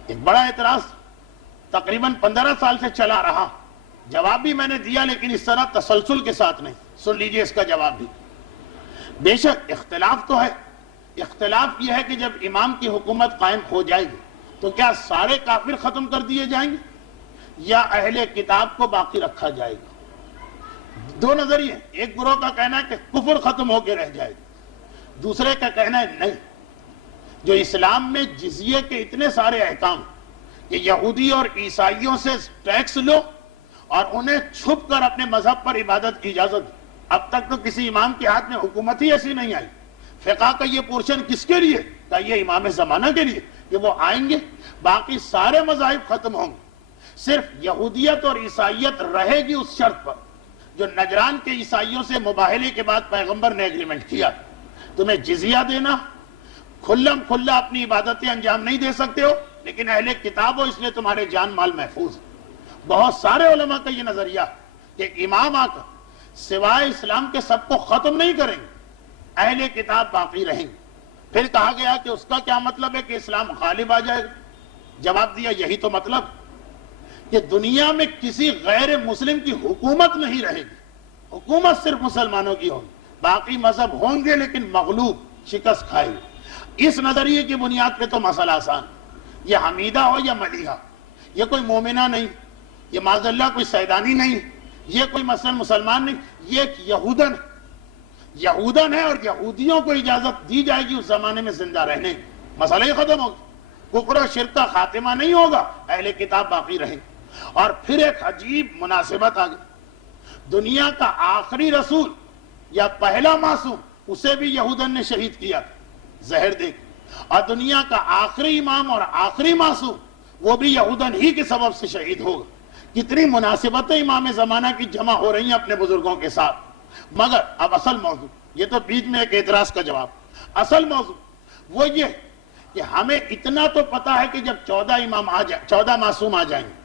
ایک بڑا اعتراض تقریباً 15 سال سے چلا رہا، جواب بھی میں نے دیا لیکن اس طرح تسلسل کے ساتھ نہیں۔ سن لیجئے اس کا جواب بھی۔ بے شک اختلاف تو ہے، اختلاف یہ ہے کہ جب امام کی حکومت قائم ہو جائے گی تو کیا سارے کافر ختم کر دیے جائیں گے یا اہل کتاب کو باقی رکھا جائے گا؟ دو نظریے، ایک گروہ کا کہنا ہے کہ کفر ختم ہو کے رہ جائے گا، دوسرے کا کہنا ہے نہیں، جو اسلام میں جزیے کے اتنے سارے احکام کہ یہودی اور عیسائیوں سے ٹیکس لو اور انہیں چھپ کر اپنے مذہب پر عبادت کی اجازت، اب تک تو کسی امام کے ہاتھ میں حکومت ہی ایسی نہیں آئی۔ فقہ کا یہ پورشن کس کے لیے تھا؟ یہ امام زمانہ کے لیے کہ وہ آئیں گے، باقی سارے مذاہب ختم ہوں گے، صرف یہودیت اور عیسائیت رہے گی اس شرط پر جو نجران کے عیسائیوں سے مباہلے کے بعد پیغمبر نے ایگریمنٹ کیا، تمہیں جزیہ دینا، کھلم کھلا اپنی عبادتیں انجام نہیں دے سکتے ہو لیکن اہل کتاب ہو اس لیے تمہارے جان مال محفوظ۔ بہت سارے علماء کا یہ نظریہ کہ امام آ کر سوائے اسلام کے سب کو ختم نہیں کریں گے، اہل کتاب باقی رہیں گے۔ پھر کہا گیا کہ اس کا کیا مطلب ہے کہ اسلام غالب آ جائے گا؟ جواب دیا یہی تو مطلب کہ دنیا میں کسی غیر مسلم کی حکومت نہیں رہے گی، حکومت صرف مسلمانوں کی ہوگی، باقی مذہب ہوں گے لیکن مغلوب، شکست کھائے گی۔ اس نظریے کی بنیاد پہ تو مسئلہ آسان، یہ حمیدہ ہو یا ملیحہ، یہ کوئی مومنہ نہیں، یہ معاذ اللہ کوئی سیدانی نہیں، یہ کوئی مثلا مسلمان نہیں، یہ ایک یہودن ہے اور یہودیوں کو اجازت دی جائے گی اس زمانے میں زندہ رہنے، مسئلہ ہی ختم ہوگا، کفر و شرک کا خاتمہ نہیں ہوگا، اہل کتاب باقی رہیں۔ اور پھر ایک عجیب مناسبت آ گئی، دنیا کا آخری رسول یا پہلا معصوم اسے بھی یہودن نے شہید کیا، زہر دے کے، اور دنیا کا آخری امام اور آخری معصوم وہ بھی یہودن ہی کے سبب سے شہید ہوگا۔ کتنی مناسبتیں امام زمانہ کی جمع ہو رہی ہیں اپنے بزرگوں کے ساتھ۔ مگر اب اصل موضوع، یہ تو بیچ میں ایک اعتراض کا جواب، اصل موضوع وہ یہ کہ ہمیں اتنا تو پتا ہے کہ جب 14 معصوم آ جائیں گے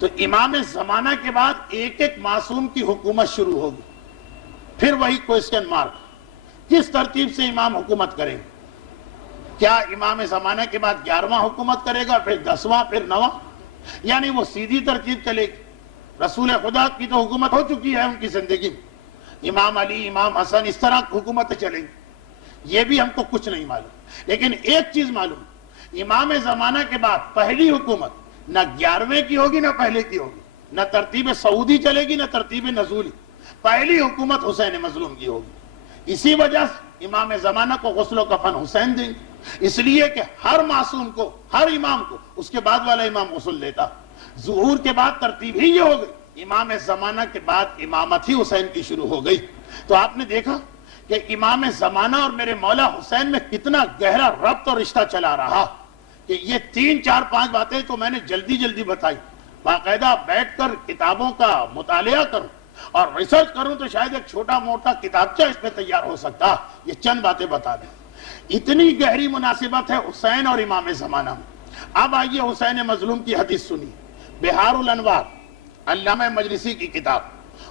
تو امام زمانہ کے بعد ایک ایک معصوم کی حکومت شروع ہوگی۔ پھر وہی کوئسچن مارک، کس ترتیب سے امام حکومت کریں گے؟ کیا امام زمانہ کے بعد 11واں حکومت کرے گا، پھر 10واں، پھر 9واں؟ یعنی وہ سیدھی ترتیب چلے گی؟ رسول خدا کی تو حکومت ہو چکی ہے ان کی زندگی میں، امام علی، امام حسن، اس طرح حکومت چلیں گی، یہ بھی ہم کو کچھ نہیں معلوم۔ لیکن ایک چیز معلوم، امام زمانہ کے بعد پہلی حکومت نہ 11ویں کی ہوگی نہ پہلے کی ہوگی، نہ ترتیب سعودی چلے گی نہ ترتیب نزولی، پہلی حکومت حسین مظلوم کی ہوگی۔ اسی وجہ سے امام زمانہ کو غسل و کفن حسین دیں گے۔ اس لیے کہ ہر معصوم کو، ہر امام کو اس کے بعد والا امام غسل دیتا۔ ظہور کے بعد ترتیب ہی یہ ہو گئی، امام زمانہ کے بعد امامت ہی حسین کی شروع ہو گئی۔ تو آپ نے دیکھا کہ امام زمانہ اور میرے مولا حسین میں کتنا گہرا ربط اور رشتہ چلا رہا کہ یہ 3 4 5 باتیں تو میں نے جلدی جلدی بتائی۔ باقاعدہ بیٹھ کر کتابوں کا مطالعہ کروں اور ریسرچ کروں تو شاید ایک چھوٹا موٹا کتابچہ اس پہ تیار ہو سکتا۔ یہ چند باتیں بتا دیں، اتنی گہری مناسبت ہے حسین اور امام زمانہ میں۔ اب آئیے حسین مظلوم کی حدیث سنی، بہار الانوار علامہ مجلسی کی کتاب،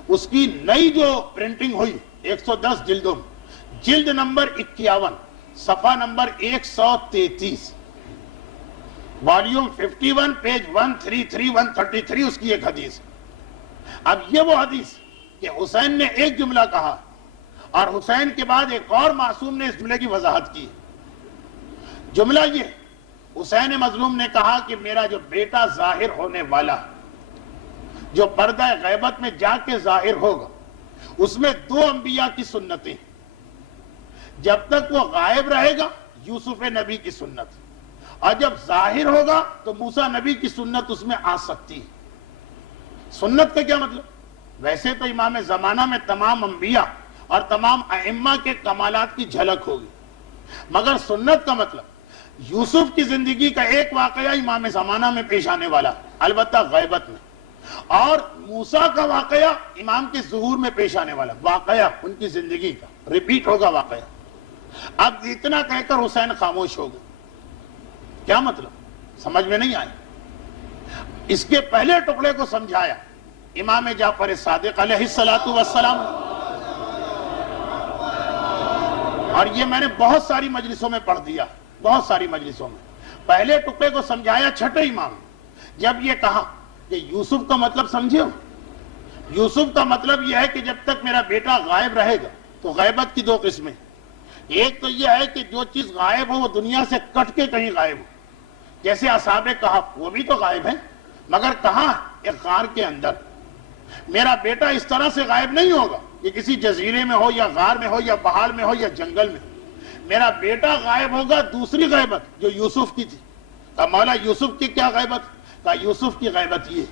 اس کی نئی جو پرنٹنگ ہوئی 110 جلدوں میں، جلد نمبر 51 صفحہ نمبر 133، والیوم 51 پیج 133 133 اس کی ایک حدیث۔ اب یہ وہ حدیث کہ حسین نے ایک جملہ کہا اور حسین کے بعد ایک اور معصوم نے اس جملے کی وضاحت کی۔ جملہ یہ، حسین مظلوم نے کہا کہ میرا جو بیٹا ظاہر ہونے والا، جو پردہ غیبت میں جا کے ظاہر ہوگا، اس میں 2 انبیاء کی سنتیں، جب تک وہ غائب رہے گا یوسف نبی کی سنت، اور جب ظاہر ہوگا تو موسیٰ نبی کی سنت اس میں آ سکتی ہے۔ سنت کا کیا مطلب؟ ویسے تو امام زمانہ میں تمام انبیاء اور تمام ائمہ کے کمالات کی جھلک ہوگی، مگر سنت کا مطلب یوسف کی زندگی کا ایک واقعہ امام زمانہ میں پیش آنے والا، البتہ غیبت میں، اور موسیٰ کا واقعہ امام کے ظہور میں پیش آنے والا واقعہ، ان کی زندگی کا ریپیٹ ہوگا واقعہ۔ اب اتنا کہہ کر حسین خاموش ہو گئے، کیا مطلب؟ سمجھ میں نہیں آئی۔ اس کے پہلے ٹکڑے کو سمجھایا امام جعفر صادق علیہ السلام، اور یہ میں نے بہت ساری مجلسوں میں پڑھ دیا، بہت ساری مجلسوں میں۔ پہلے ٹکڑے کو سمجھایا چھٹے امام، جب یہ کہا کہ یوسف کا مطلب سمجھے ہو، یوسف کا مطلب یہ ہے کہ جب تک میرا بیٹا غائب رہے گا تو غیبت کی 2 قسمیں، ایک تو یہ ہے کہ جو چیز غائب ہو وہ دنیا سے کٹ کے کہیں غائب ہو، جیسے اصحاب کہف، وہ بھی تو غائب ہیں مگر کہاں؟ ایک غار کے اندر۔ میرا بیٹا اس طرح سے غائب نہیں ہوگا کہ کسی جزیرے میں ہو یا غار میں ہو یا پہاڑ میں ہو یا جنگل میں، میرا بیٹا غائب ہوگا دوسری غیبت جو یوسف کی تھی۔ کہا مولا یوسف کی کیا غیبت؟ کہا یوسف کی غیبت یہ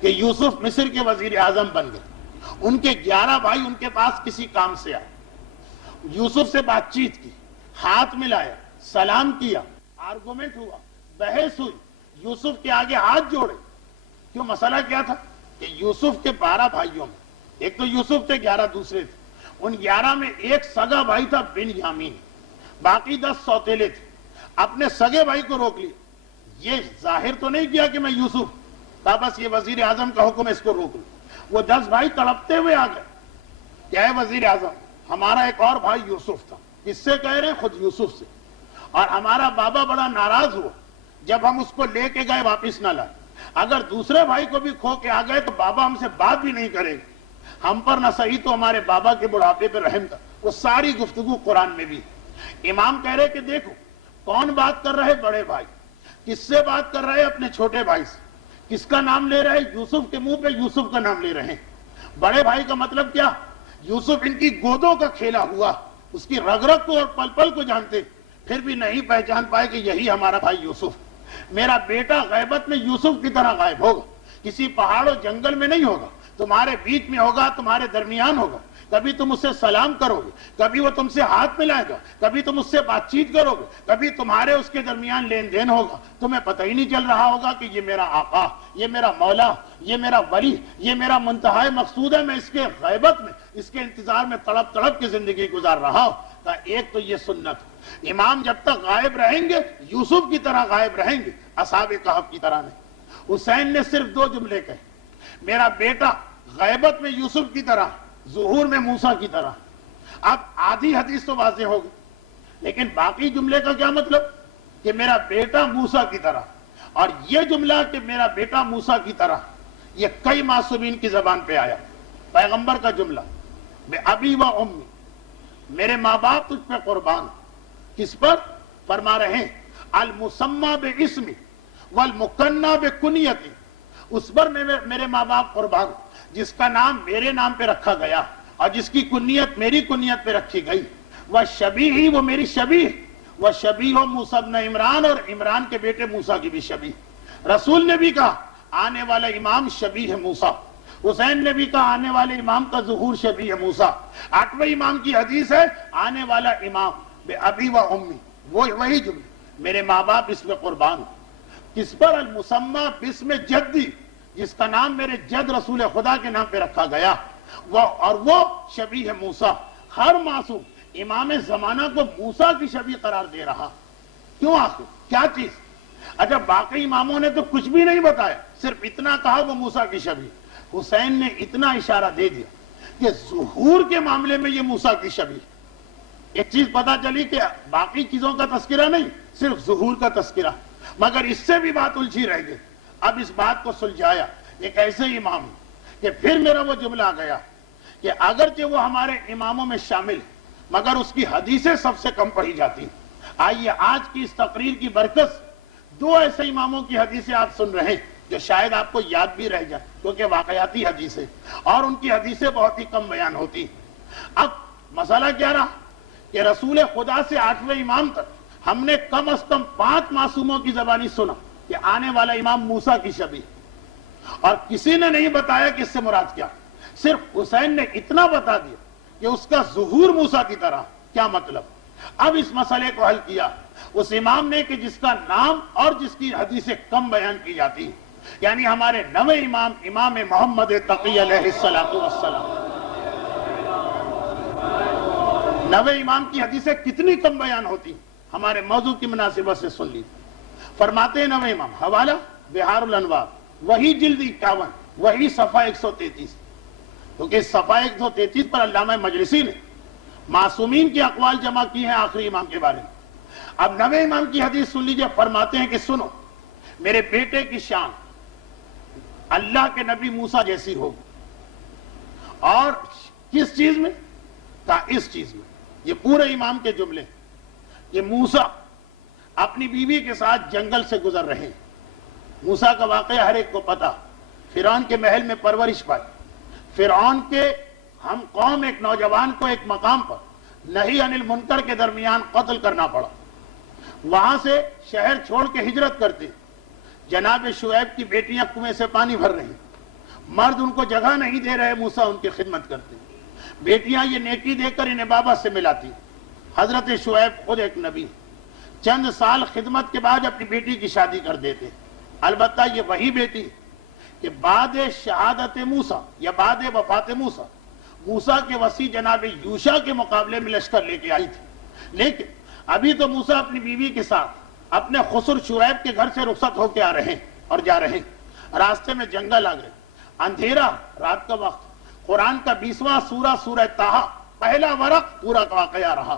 کہ یوسف مصر کے وزیر اعظم بن گئے، ان کے 11 بھائی ان کے پاس کسی کام سے آئے، یوسف سے بات چیت کی، ہاتھ ملایا، سلام کیا، آرگومنٹ ہوا، بحث ہوئی، یوسف کے آگے ہاتھ جوڑے۔ کیوں؟ مسئلہ کیا تھا کہ یوسف کے 12 بھائیوں میں ایک تو یوسف تھے، 11 دوسرے تھے، ان 11 میں ایک سگا بھائی تھا بن یامین، باقی 10 سوتیلے تھے۔ اپنے سگے بھائی کو روک لیا، یہ ظاہر تو نہیں کیا کہ میں یوسف، کہا بس یہ وزیر اعظم کا حکم ہے، اس کو روک لو۔ وہ 10 بھائی تڑپتے ہوئے آ گئے، کیا ہے وزیر اعظم، ہمارا ایک اور بھائی یوسف تھا، کس سے کہہ رہے ہیں؟ خود یوسف سے، اور ہمارا بابا بڑا ناراض ہوا جب ہم اس کو لے کے گئے واپس نہ لائے، اگر دوسرے بھائی کو بھی کھو کے آ گئے تو بابا ہم سے بات بھی نہیں کرے گا، ہم پر نہ صحیح تو ہمارے بابا کے بڑھاپے پہ رحم تھا۔ وہ ساری گفتگو قرآن میں بھی۔ امام کہہ رہے کہ دیکھو کون بات کر رہے؟ بڑے بھائی۔ کس سے بات کر رہے؟ اپنے چھوٹے بھائی سے۔ کس کا نام لے رہے؟ یوسف کے منہ پہ یوسف کا نام لے رہے ہیں۔ بڑے بھائی کا مطلب کیا؟ یوسف ان کی گودوں کا کھیلا ہوا، اس کی رگ رگ کو اور پل پل کو جانتے، پھر بھی نہیں پہچان پائے کہ یہی ہمارا بھائی یوسف۔ میرا بیٹا غیبت میں یوسف کی طرح غائب ہوگا، کسی پہاڑ و جنگل میں نہیں ہوگا، تمہارے بیچ میں ہوگا، تمہارے درمیان ہوگا، کبھی تم اس سے سلام کرو گے، کبھی وہ تم سے ہاتھ ملائے گا، کبھی تم اس سے بات چیت کرو گے، کبھی تمہارے اس کے درمیان لین دین ہوگا، تمہیں پتہ ہی نہیں چل رہا ہوگا کہ یہ میرا آقا، یہ میرا مولا، یہ میرا ولی، یہ میرا منتہا مقصود ہے۔ میں اس کے غیبت میں، اس کے انتظار میں تڑپ تڑپ کی زندگی گزار رہا ہوں۔ ایک تو یہ سنت، امام جب تک غائب رہیں گے یوسف کی طرح غائب رہیں گے، اصحاب کہف کی طرح نہیں۔ حسین نے صرف 2 جملے کہے، میرا بیٹا غیبت میں یوسف کی طرح، ظہور میں موسیٰ کی طرح۔ اب آدھی حدیث تو واضح ہوگی، لیکن باقی جملے کا کیا مطلب؟ کہ میرا بیٹا موسیٰ کی طرح۔ اور یہ جملہ کہ میرا بیٹا موسیٰ کی طرح، یہ کئی معصومین کی زبان پہ آیا۔ پیغمبر کا جملہ، بے ابی و امی، میرے ماں باپ تجھ پہ قربان۔ کس پر؟ فرما رہے ہیں المسمى باسمی والمکنى بکنیتی، اس پر میرے ماں باپ قربان جس کا نام میرے نام پہ رکھا گیا اور جس کی کنیت میری کنیت پہ رکھی گئی۔ وہ شبیہی، وہ میری شبیہ، وہ شبیہ ہو موسیٰ ابن عمران، اور عمران کے بیٹے موسیٰ کی بھی شبیہ۔ رسول نے بھی کہا آنے والا امام شبیہ موسیٰ، حسین نے بھی کہا آنے والے امام کا ظہور شبیہ موسیٰ۔ 8ویں امام کی حدیث ہے آنے والا امام بے ابی و امی، وہی جملے میرے ماں باپ اس میں قربان ہوں۔ کس پر؟ المسمى باسم جدی، جس کا نام میرے جد رسول خدا کے نام پہ رکھا گیا، اور وہ شبیہ موسیٰ۔ ہر معصوم امام زمانہ کو موسیٰ کی شبیہ قرار دے رہا، کیوں آخر؟ کیا چیز؟ اچھا باقی اماموں نے تو کچھ بھی نہیں بتایا، صرف اتنا کہا وہ موسیٰ کی شبیہ۔ حسین نے اتنا اشارہ دے دیا کہ ظہور کے معاملے میں یہ موسیٰ کی شبیہ۔ ایک چیز پتا چلی کہ باقی چیزوں کا تذکرہ نہیں، صرف ظہور کا تذکرہ، مگر اس سے بھی بات الجھی رہ گئی۔ اب اس بات کو سلجھایا ایک ایسے امام کہ پھر میرا وہ جملہ آ گیا کہ اگرچہ وہ ہمارے اماموں میں شامل ہے مگر اس کی حدیثیں سب سے کم پڑھی جاتی ہیں۔ آئیے آج کی اس تقریر کی برکت دو ایسے اماموں کی حدیثیں آپ سن رہے ہیں جو شاید آپ کو یاد بھی رہ جائے، کیونکہ واقعاتی حدیثیں اور ان کی حدیثیں بہت ہی کم بیان ہوتی ہیں۔ اب مسئلہ کیا رہا کہ رسول خدا سے 8ویں امام تک ہم نے کم از کم 5 معصوموں کی زبانی سنا کہ آنے والا امام موسیٰ کی شبیہ، اور کسی نے نہیں بتایا کہ اس سے مراد کیا۔ صرف حسین نے اتنا بتا دیا کہ اس کا ظہور موسیٰ کی طرح، کیا مطلب؟ اب اس مسئلے کو حل کیا اس امام نے کہ جس کا نام اور جس کی حدیثیں کم بیان کی جاتی ہیں، یعنی ہمارے 9ویں امام، امام محمد تقی علیہ السلام۔ 9ویں امام کی حدیثیں کتنی کم بیان ہوتی ہیں، ہمارے موضوع کی مناسبت سے سن لی۔ فرماتے ہیں 9ویں امام، حوالہ بہار الانوار، وہی جلد 51، وہی صفحہ 133، کیونکہ صفحہ 133 پر علامہ مجلسی نے معصومین کے اقوال جمع کی ہیں آخری امام کے بارے میں۔ اب 9ویں امام کی حدیث سن لیجئے، فرماتے ہیں کہ سنو میرے بیٹے کی شان اللہ کے نبی موسیٰ جیسی ہوگی، اور کس چیز میں؟ کہا اس چیز میں۔ یہ پورے امام کے جملے، یہ موسیٰ اپنی بیوی کے ساتھ جنگل سے گزر رہے ہیں۔ موسیٰ کا واقعہ ہر ایک کو پتا، فرعون کے محل میں پرورش پائی، فرعون کے ہم قوم ایک نوجوان کو ایک مقام پر نہی عن المنکر کے درمیان قتل کرنا پڑا، وہاں سے شہر چھوڑ کے ہجرت کرتے، جناب شعیب کی بیٹیاں کنویں سے پانی بھر رہی، مرد ان کو جگہ نہیں دے رہے، موسیٰ ان کی خدمت کرتے، بیٹیاں یہ نیکی دے کر انہیں بابا سے ملاتی۔ حضرت شعیب خود ایک نبی، چند سال خدمت کے بعد اپنی بیٹی کی شادی کر دیتے، البتہ یہ وہی بیٹی کہ بعد شہادت موسیٰ یا بعد وفات موسیٰ، موسیٰ کے وصی جناب یوشع کے مقابلے میں لشکر لے کے آئی تھی، لیکن ابھی تو موسیٰ اپنی بیوی کے ساتھ اپنے خسر شعیب کے گھر سے رخصت ہو کے آ رہے ہیں اور جا رہے ہیں، راستے میں جنگل آ گئے، اندھیرا، رات کا وقت، قرآن کا 20واں سورہ، سورہ طٰہٰ، پہلا ورق پورا واقعہ رہا،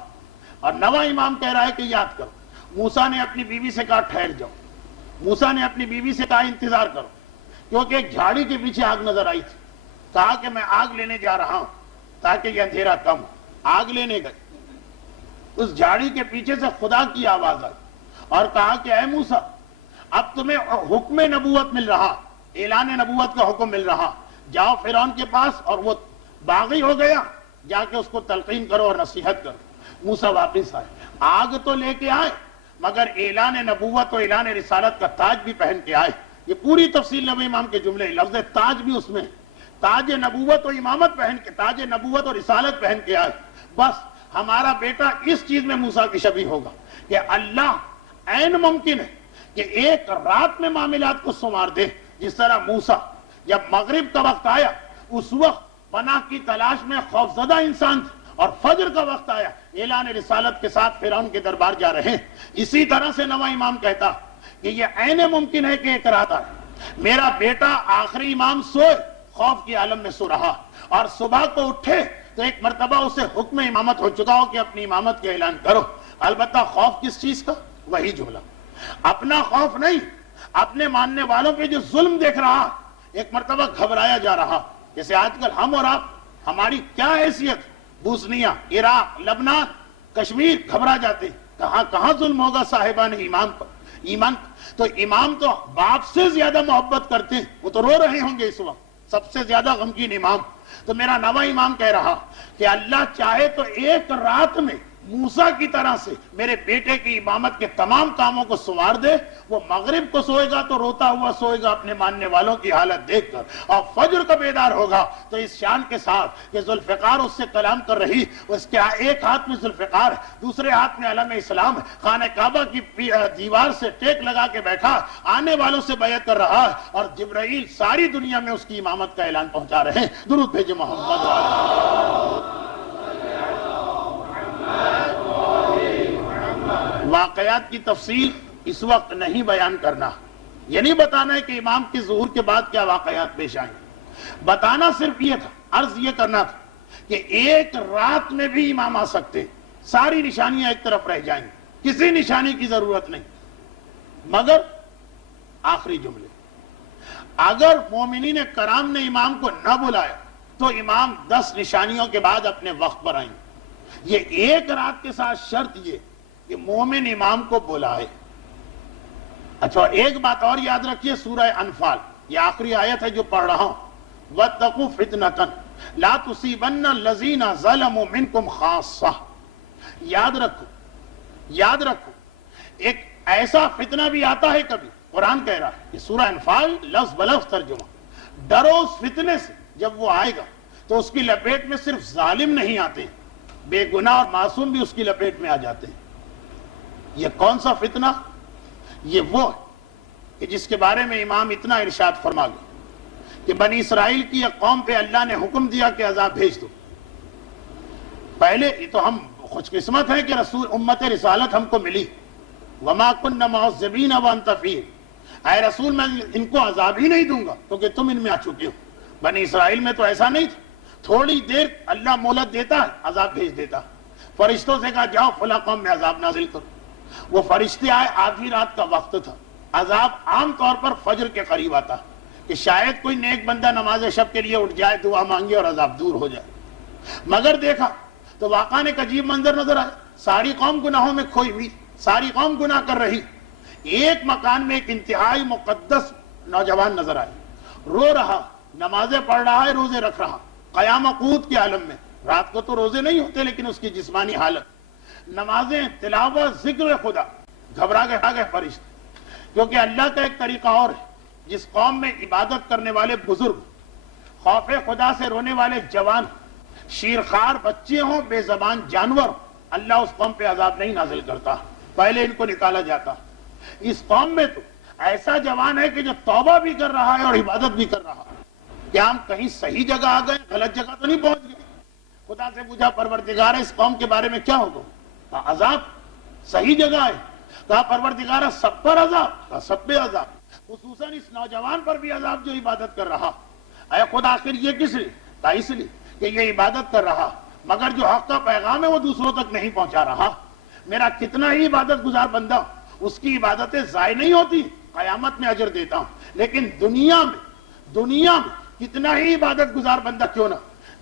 اور 9واں امام کہہ رہا ہے کہ یاد کرو۔ موسیٰ نے اپنی بیوی سے کہا ٹھہر جاؤ، موسیٰ نے اپنی بیوی سے کہا انتظار کرو، کیونکہ ایک جھاڑی کے پیچھے آگ نظر آئی تھی، کہا کہ میں آگ لینے جا رہا ہوں تاکہ یہ اندھیرا کم ہو۔ آگ لینے گئے، اس جھاڑی کے پیچھے سے خدا کی آواز آئی اور کہا کہ اے موسیٰ، اب تمہیں حکم نبوت مل رہا، اعلان نبوت کا حکم مل رہا، جاؤ فرعون کے پاس، اور وہ باغی ہو گیا، جا کے اس کو تلقین کرو اور نصیحت کرو۔ موسیٰ واپس آئے، آگ تو لے کے آئے مگر اعلان نبوت و اعلان رسالت کا تاج بھی پہن کے آئے۔ یہ پوری تفصیل 9ویں امام کے جملے، لفظ تاج بھی اس میں، تاج نبوت و امامت پہن کے، تاج نبوت اور رسالت پہن کے آئے۔ بس ہمارا بیٹا اس چیز میں موسیٰ کی شبیہ ہوگا کہ اللہ عین ممکن ہے کہ ایک رات میں معاملات کو سنوار دے، جس طرح موسیٰ جب مغرب کا وقت آیا اس وقت پناہ کی تلاش میں خوفزدہ انسان تھے، اور فجر کا وقت آیا اعلان رسالت کے ساتھ فرعون کے دربار جا رہے ہیں۔ اسی طرح سے 9واں امام کہتا کہ یہ عین ممکن ہے کہ ایک رات آئے میرا بیٹا آخری امام سوئے، خوف کی عالم میں سو رہا، اور صبح کو اٹھے تو ایک مرتبہ اسے حکم امامت ہو چکا ہو کہ اپنی امامت کا اعلان کرو۔ البتہ خوف کس چیز کا؟ وہی جملہ، اپنا خوف نہیں، اپنے ماننے والوں پہ جو ظلم دیکھ رہا، ایک مرتبہ گھبرایا جا رہا، جیسے آج کل ہم اور آپ، ہماری کیا حیثیت، بوسنیا، عراق، لبنان، کشمیر، گھبرا جاتے، کہاں کہاں ظلم ہوگا صاحبان ایمان پر، ایمان۔ تو امام تو باپ سے زیادہ محبت کرتے ہیں، وہ تو رو رہے ہوں گے اس وقت، سب سے زیادہ غمگین امام۔ تو میرا 9واں امام کہہ رہا کہ اللہ چاہے تو ایک رات میں موسیٰ کی طرح سے میرے بیٹے کی امامت کے تمام کاموں کو سنوار دے، وہ مغرب کو سوئے گا تو روتا ہوا سوئے گا اپنے ماننے والوں کی حالت دیکھ کر، اور فجر کا بیدار ہوگا تو اس شان کے ساتھ کہ ذوالفقار اس سے کلام کر رہی، اس کے ایک ہاتھ میں ذوالفقار ہے، دوسرے ہاتھ میں علم اسلام ہے، خانہ کعبہ کی دیوار سے ٹیک لگا کے بیٹھا، آنے والوں سے بیعت کر رہا ہے، اور جبرائیل ساری دنیا میں اس کی امامت کا اعلان پہنچا رہے ہیں۔ درود بھیجے محمد واقعات کی تفصیل اس وقت نہیں بیان کرنا، یہ نہیں بتانا ہے کہ امام کے ظہور کے بعد کیا واقعات پیش آئیں، بتانا صرف یہ تھا، عرض یہ کرنا تھا کہ ایک رات میں بھی امام آ سکتے، ساری نشانیاں ایک طرف رہ جائیں گی، کسی نشانی کی ضرورت نہیں، مگر آخری جملے، اگر مومنین کرام نے امام کو نہ بلایا تو امام 10 نشانیوں کے بعد اپنے وقت پر آئیں گے۔ یہ ایک رات کے ساتھ شرط یہ کہ مومن امام کو بلائے۔ اچھا، ایک بات اور یاد رکھیے، سورہ انفال، یہ آخری آیت ہے جو پڑھ رہا ہوں، وَاتَّقُوا فِتْنَةً لَا تُصِيبَنَّ الَّذِينَ ظَلَمُوا مِنْكُمْ خَاصَّةً۔ یاد رکھو ایک ایسا فتنہ بھی آتا ہے کبھی، قرآن کہہ رہا ہے، یہ سورہ انفال لفظ بلفظ ترجمہ، ڈرو اس فتنے سے جب وہ آئے گا تو اس کی لپیٹ میں صرف ظالم نہیں آتے، بے گناہ اور معصوم بھی اس کی لپیٹ میں آ جاتے ہیں۔ یہ کون سا فتنہ؟ یہ وہ ہے کہ جس کے بارے میں امام اتنا ارشاد فرما گئے کہ بنی اسرائیل کی ایک قوم پہ اللہ نے حکم دیا کہ عذاب بھیج دو۔ پہلے یہ تو ہم خوش قسمت ہیں کہ رسول امت رسالت ہم کو ملی، وَمَا كُنَّ مُعَذِّبِينَ وَأَنْتَ فِيهِمْ، اے رسول میں ان کو عذاب ہی نہیں دوں گا کیونکہ تم ان میں آ چکے ہو۔ بنی اسرائیل میں تو ایسا نہیں تھا، تھوڑی دیر اللہ مہلت دیتا ہے، عذاب بھیج دیتا، فرشتوں سے کہا جاؤ فلاں قوم میں عذاب نازل کرو، وہ فرشتے آئے، آدھی رات کا وقت تھا، عذاب عام طور پر فجر کے قریب آتا کہ شاید کوئی نیک بندہ نماز شب کے لیے اٹھ جائے، دعا مانگے اور عذاب دور ہو جائے، مگر دیکھا تو واقعہ ایک عجیب منظر نظر آیا، ساری قوم گناہوں میں کھوئی ہوئی، ساری قوم گناہ کر رہی، ایک مکان میں ایک انتہائی مقدس نوجوان نظر آئے، رو رہا، نمازیں پڑھ رہا ہے، روزے رکھ رہا، قیام قوت کے عالم میں، رات کو تو روزے نہیں ہوتے لیکن اس کی جسمانی حالت، نمازیں، تلاوت، ذکر خدا، گھبرا گئے فرشتے، کیونکہ اللہ کا ایک طریقہ اور ہے، جس قوم میں عبادت کرنے والے بزرگ، خوف خدا سے رونے والے جوان، شیرخوار بچے ہوں، بے زبان جانور، اللہ اس قوم پہ عذاب نہیں نازل کرتا، پہلے ان کو نکالا جاتا۔ اس قوم میں تو ایسا جوان ہے کہ جو توبہ بھی کر رہا ہے اور عبادت بھی کر رہا ہے، کیا ہم کہیں صحیح جگہ آ گئے، غلط جگہ تو نہیں پہنچ گئے؟ خدا سے پوچھا پروردگار اس قوم کے بارے میں کیا ہوگا؟ عذاب صحیح جگہ ہے، کہا پروردگار سب پر عذاب، کہا سب پہ عذاب، خصوصاً اس نوجوان پر بھی عذاب جو عبادت کر رہا، اے خدا آخر یہ کس لیے؟ کہا اس لیے کہ یہ عبادت کر رہا مگر جو حق کا پیغام ہے وہ دوسروں تک نہیں پہنچا رہا، میرا کتنا ہی عبادت گزار بندہ، اس کی عبادتیں ضائع نہیں ہوتی، قیامت میں اجر دیتا ہوں، لیکن دنیا میں کتنا ہی عبادت گزار بندہ کیوں نہ،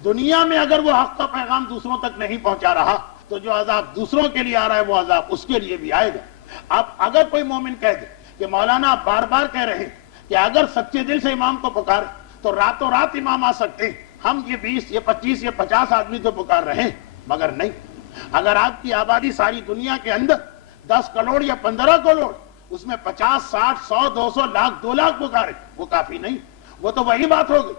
دنیا میں اگر وہ حق کا پیغام دوسروں تک نہیں پہنچا رہا تو جو عذاب دوسروں کے لیے آ رہا ہے وہ عذاب اس کے لیے بھی آئے گا۔ اب اگر کوئی مومن کہہ دے کہ مولانا آپ بار بار کہہ رہے ہیں کہ اگر سچے دل سے امام کو پکارے تو راتوں رات امام آ سکتے ہیں، ہم یہ 20 یہ 25 یہ 50 آدمی تو پکار رہے ہیں، مگر نہیں، اگر آپ کی آبادی ساری دنیا کے اندر 10 کروڑ یا 15 کروڑ، اس میں 50 60 100 200 لاکھ 2 لاکھ پکارے، وہ کافی نہیں، وہ تو وہی بات ہوگی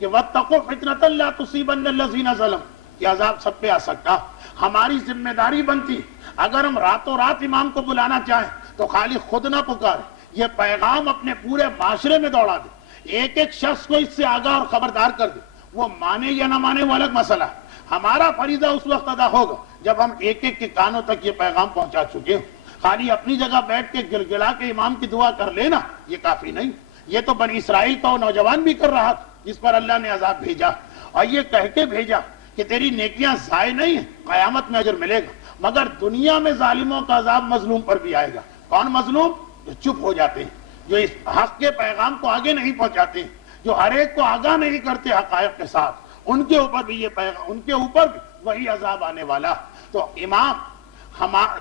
کہ وَاتَّقُوا فِتْنَةً لَا تُصِيبَنَّ الَّذِينَ ظَلَمُوا، یہ عذاب سب پہ آ سکتا، ہماری ذمہ داری بنتی اگر ہم راتوں رات امام کو بلانا چاہیں تو خالی خود نہ پکارے، یہ پیغام اپنے پورے معاشرے میں دوڑا دے، ایک ایک شخص کو اس سے آگاہ اور خبردار کر دے، وہ مانے یا نہ مانے وہ الگ مسئلہ ہے، ہمارا فریضہ اس وقت ادا ہوگا جب ہم ایک ایک کے کانوں تک یہ پیغام پہنچا چکے ہوں، خالی اپنی جگہ بیٹھ کے گلگلا کے امام کی دعا کر لینا یہ کافی نہیں، یہ تو بنی اسرائیل کا وہ نوجوان بھی کر رہا تھا جس پر اللہ نے عذاب بھیجا، اور یہ کہہ کے بھیجا کہ تیری نیکیاں ضائع نہیں ہیں، قیامت میں اجر ملے گا، مگر دنیا میں ظالموں کا عذاب مظلوم پر بھی آئے گا۔ کون مظلوم؟ جو چپ ہو جاتے ہیں، جو اس حق کے پیغام کو آگے نہیں پہنچاتے ہیں، جو ہر ایک کو آگاہ نہیں کرتے حقائق کے ساتھ، ان کے اوپر بھی یہ پیغام، ان کے اوپر بھی وہی عذاب آنے والا۔ تو امام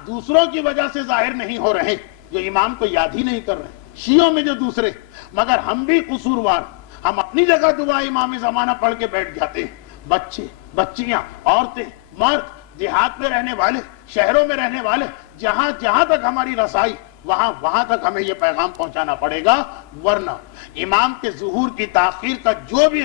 دوسروں کی وجہ سے ظاہر نہیں ہو رہے، جو امام کو یاد ہی نہیں کر رہے، شیعوں میں جو دوسرے، مگر ہم بھی قصوروار، ہم اپنی جگہ دعا امام زمانہ پڑھ کے بیٹھ جاتے ہیں، بچے، بچیاں، عورتیں، مرد دیہات میں رہنے والے، شہروں میں رہنے والے، جہاں جہاں تک ہماری رسائی وہاں تک ہمیں یہ پیغام پہنچانا پڑے گا، ورنہ امام کے ظہور کی تاخیر کا جو بھی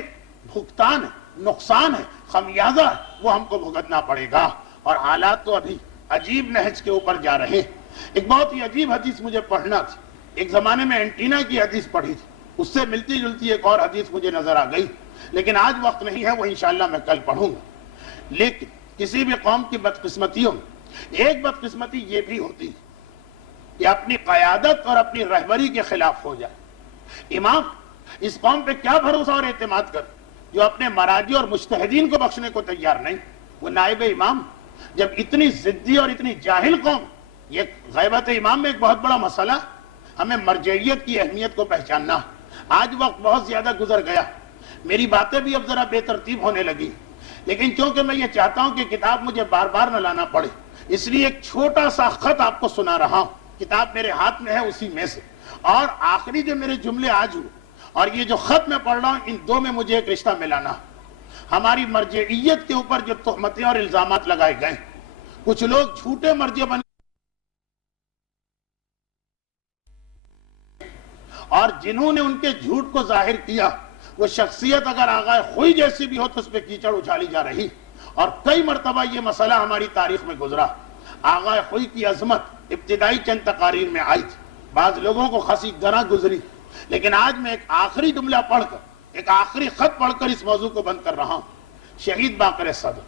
بھگتان ہے، نقصان ہے، خمیازہ ہے، وہ ہم کو بھگتنا پڑے گا۔ اور حالات تو ابھی عجیب نہج کے اوپر جا رہے ہیں۔ ایک بہت ہی عجیب حدیث مجھے پڑھنا تھی، ایک زمانے میں اینٹینا کی حدیث پڑھی تھی، اس سے ملتی جلتی ایک اور حدیث مجھے نظر آ گئی، لیکن آج وقت نہیں ہے، وہ انشاءاللہ میں کل پڑھوں گا۔ لیکن کسی بھی قوم کی بدقسمتیوں میں ایک بدقسمتی یہ بھی ہوتی ہے کہ اپنی قیادت اور اپنی رہبری کے خلاف ہو جائے۔ امام اس قوم پہ کیا بھروسہ اور اعتماد کر جو اپنے مراجع اور مجتہدین کو بخشنے کو تیار نہیں؟ وہ نائب امام جب اتنی ضدی اور اتنی جاہل قوم، یہ غیبت امام میں ایک بہت بڑا مسئلہ، ہمیں مرجعیت کی اہمیت کو پہچاننا۔ آج وقت بہت زیادہ گزر گیا، میری باتیں بھی اب ذرا بے ترتیب ہونے لگی، لیکن چونکہ میں یہ چاہتا ہوں کہ کتاب مجھے بار بار نہ لانا پڑے، اس لیے ایک چھوٹا سا خط آپ کو سنا رہا ہوں، کتاب میرے ہاتھ میں ہے اسی میں سے، اور آخری جو میرے جملے آج ہوئے اور یہ جو خط میں پڑھ رہا ہوں، ان دو میں مجھے ایک رشتہ ملانا۔ ہماری مرجعیت کے اوپر جو تہمتیں اور الزامات لگائے گئے، کچھ لوگ جھوٹے مرجع بن اور جنہوں نے ان کے جھوٹ کو ظاہر کیا، وہ شخصیت اگر آغا خوئی جیسی بھی ہو تو اس پہ کیچڑ اچھالی جا رہی، اور کئی مرتبہ یہ مسئلہ ہماری تاریخ میں گزرا۔ آغا خوئی کی عظمت ابتدائی چند تقاریر میں آئی تھی، بعض لوگوں کو خاصی گراں گزری، لیکن آج میں ایک آخری جملہ پڑھ کر، ایک آخری خط پڑھ کر اس موضوع کو بند کر رہا ہوں۔ شہید باقر صدر،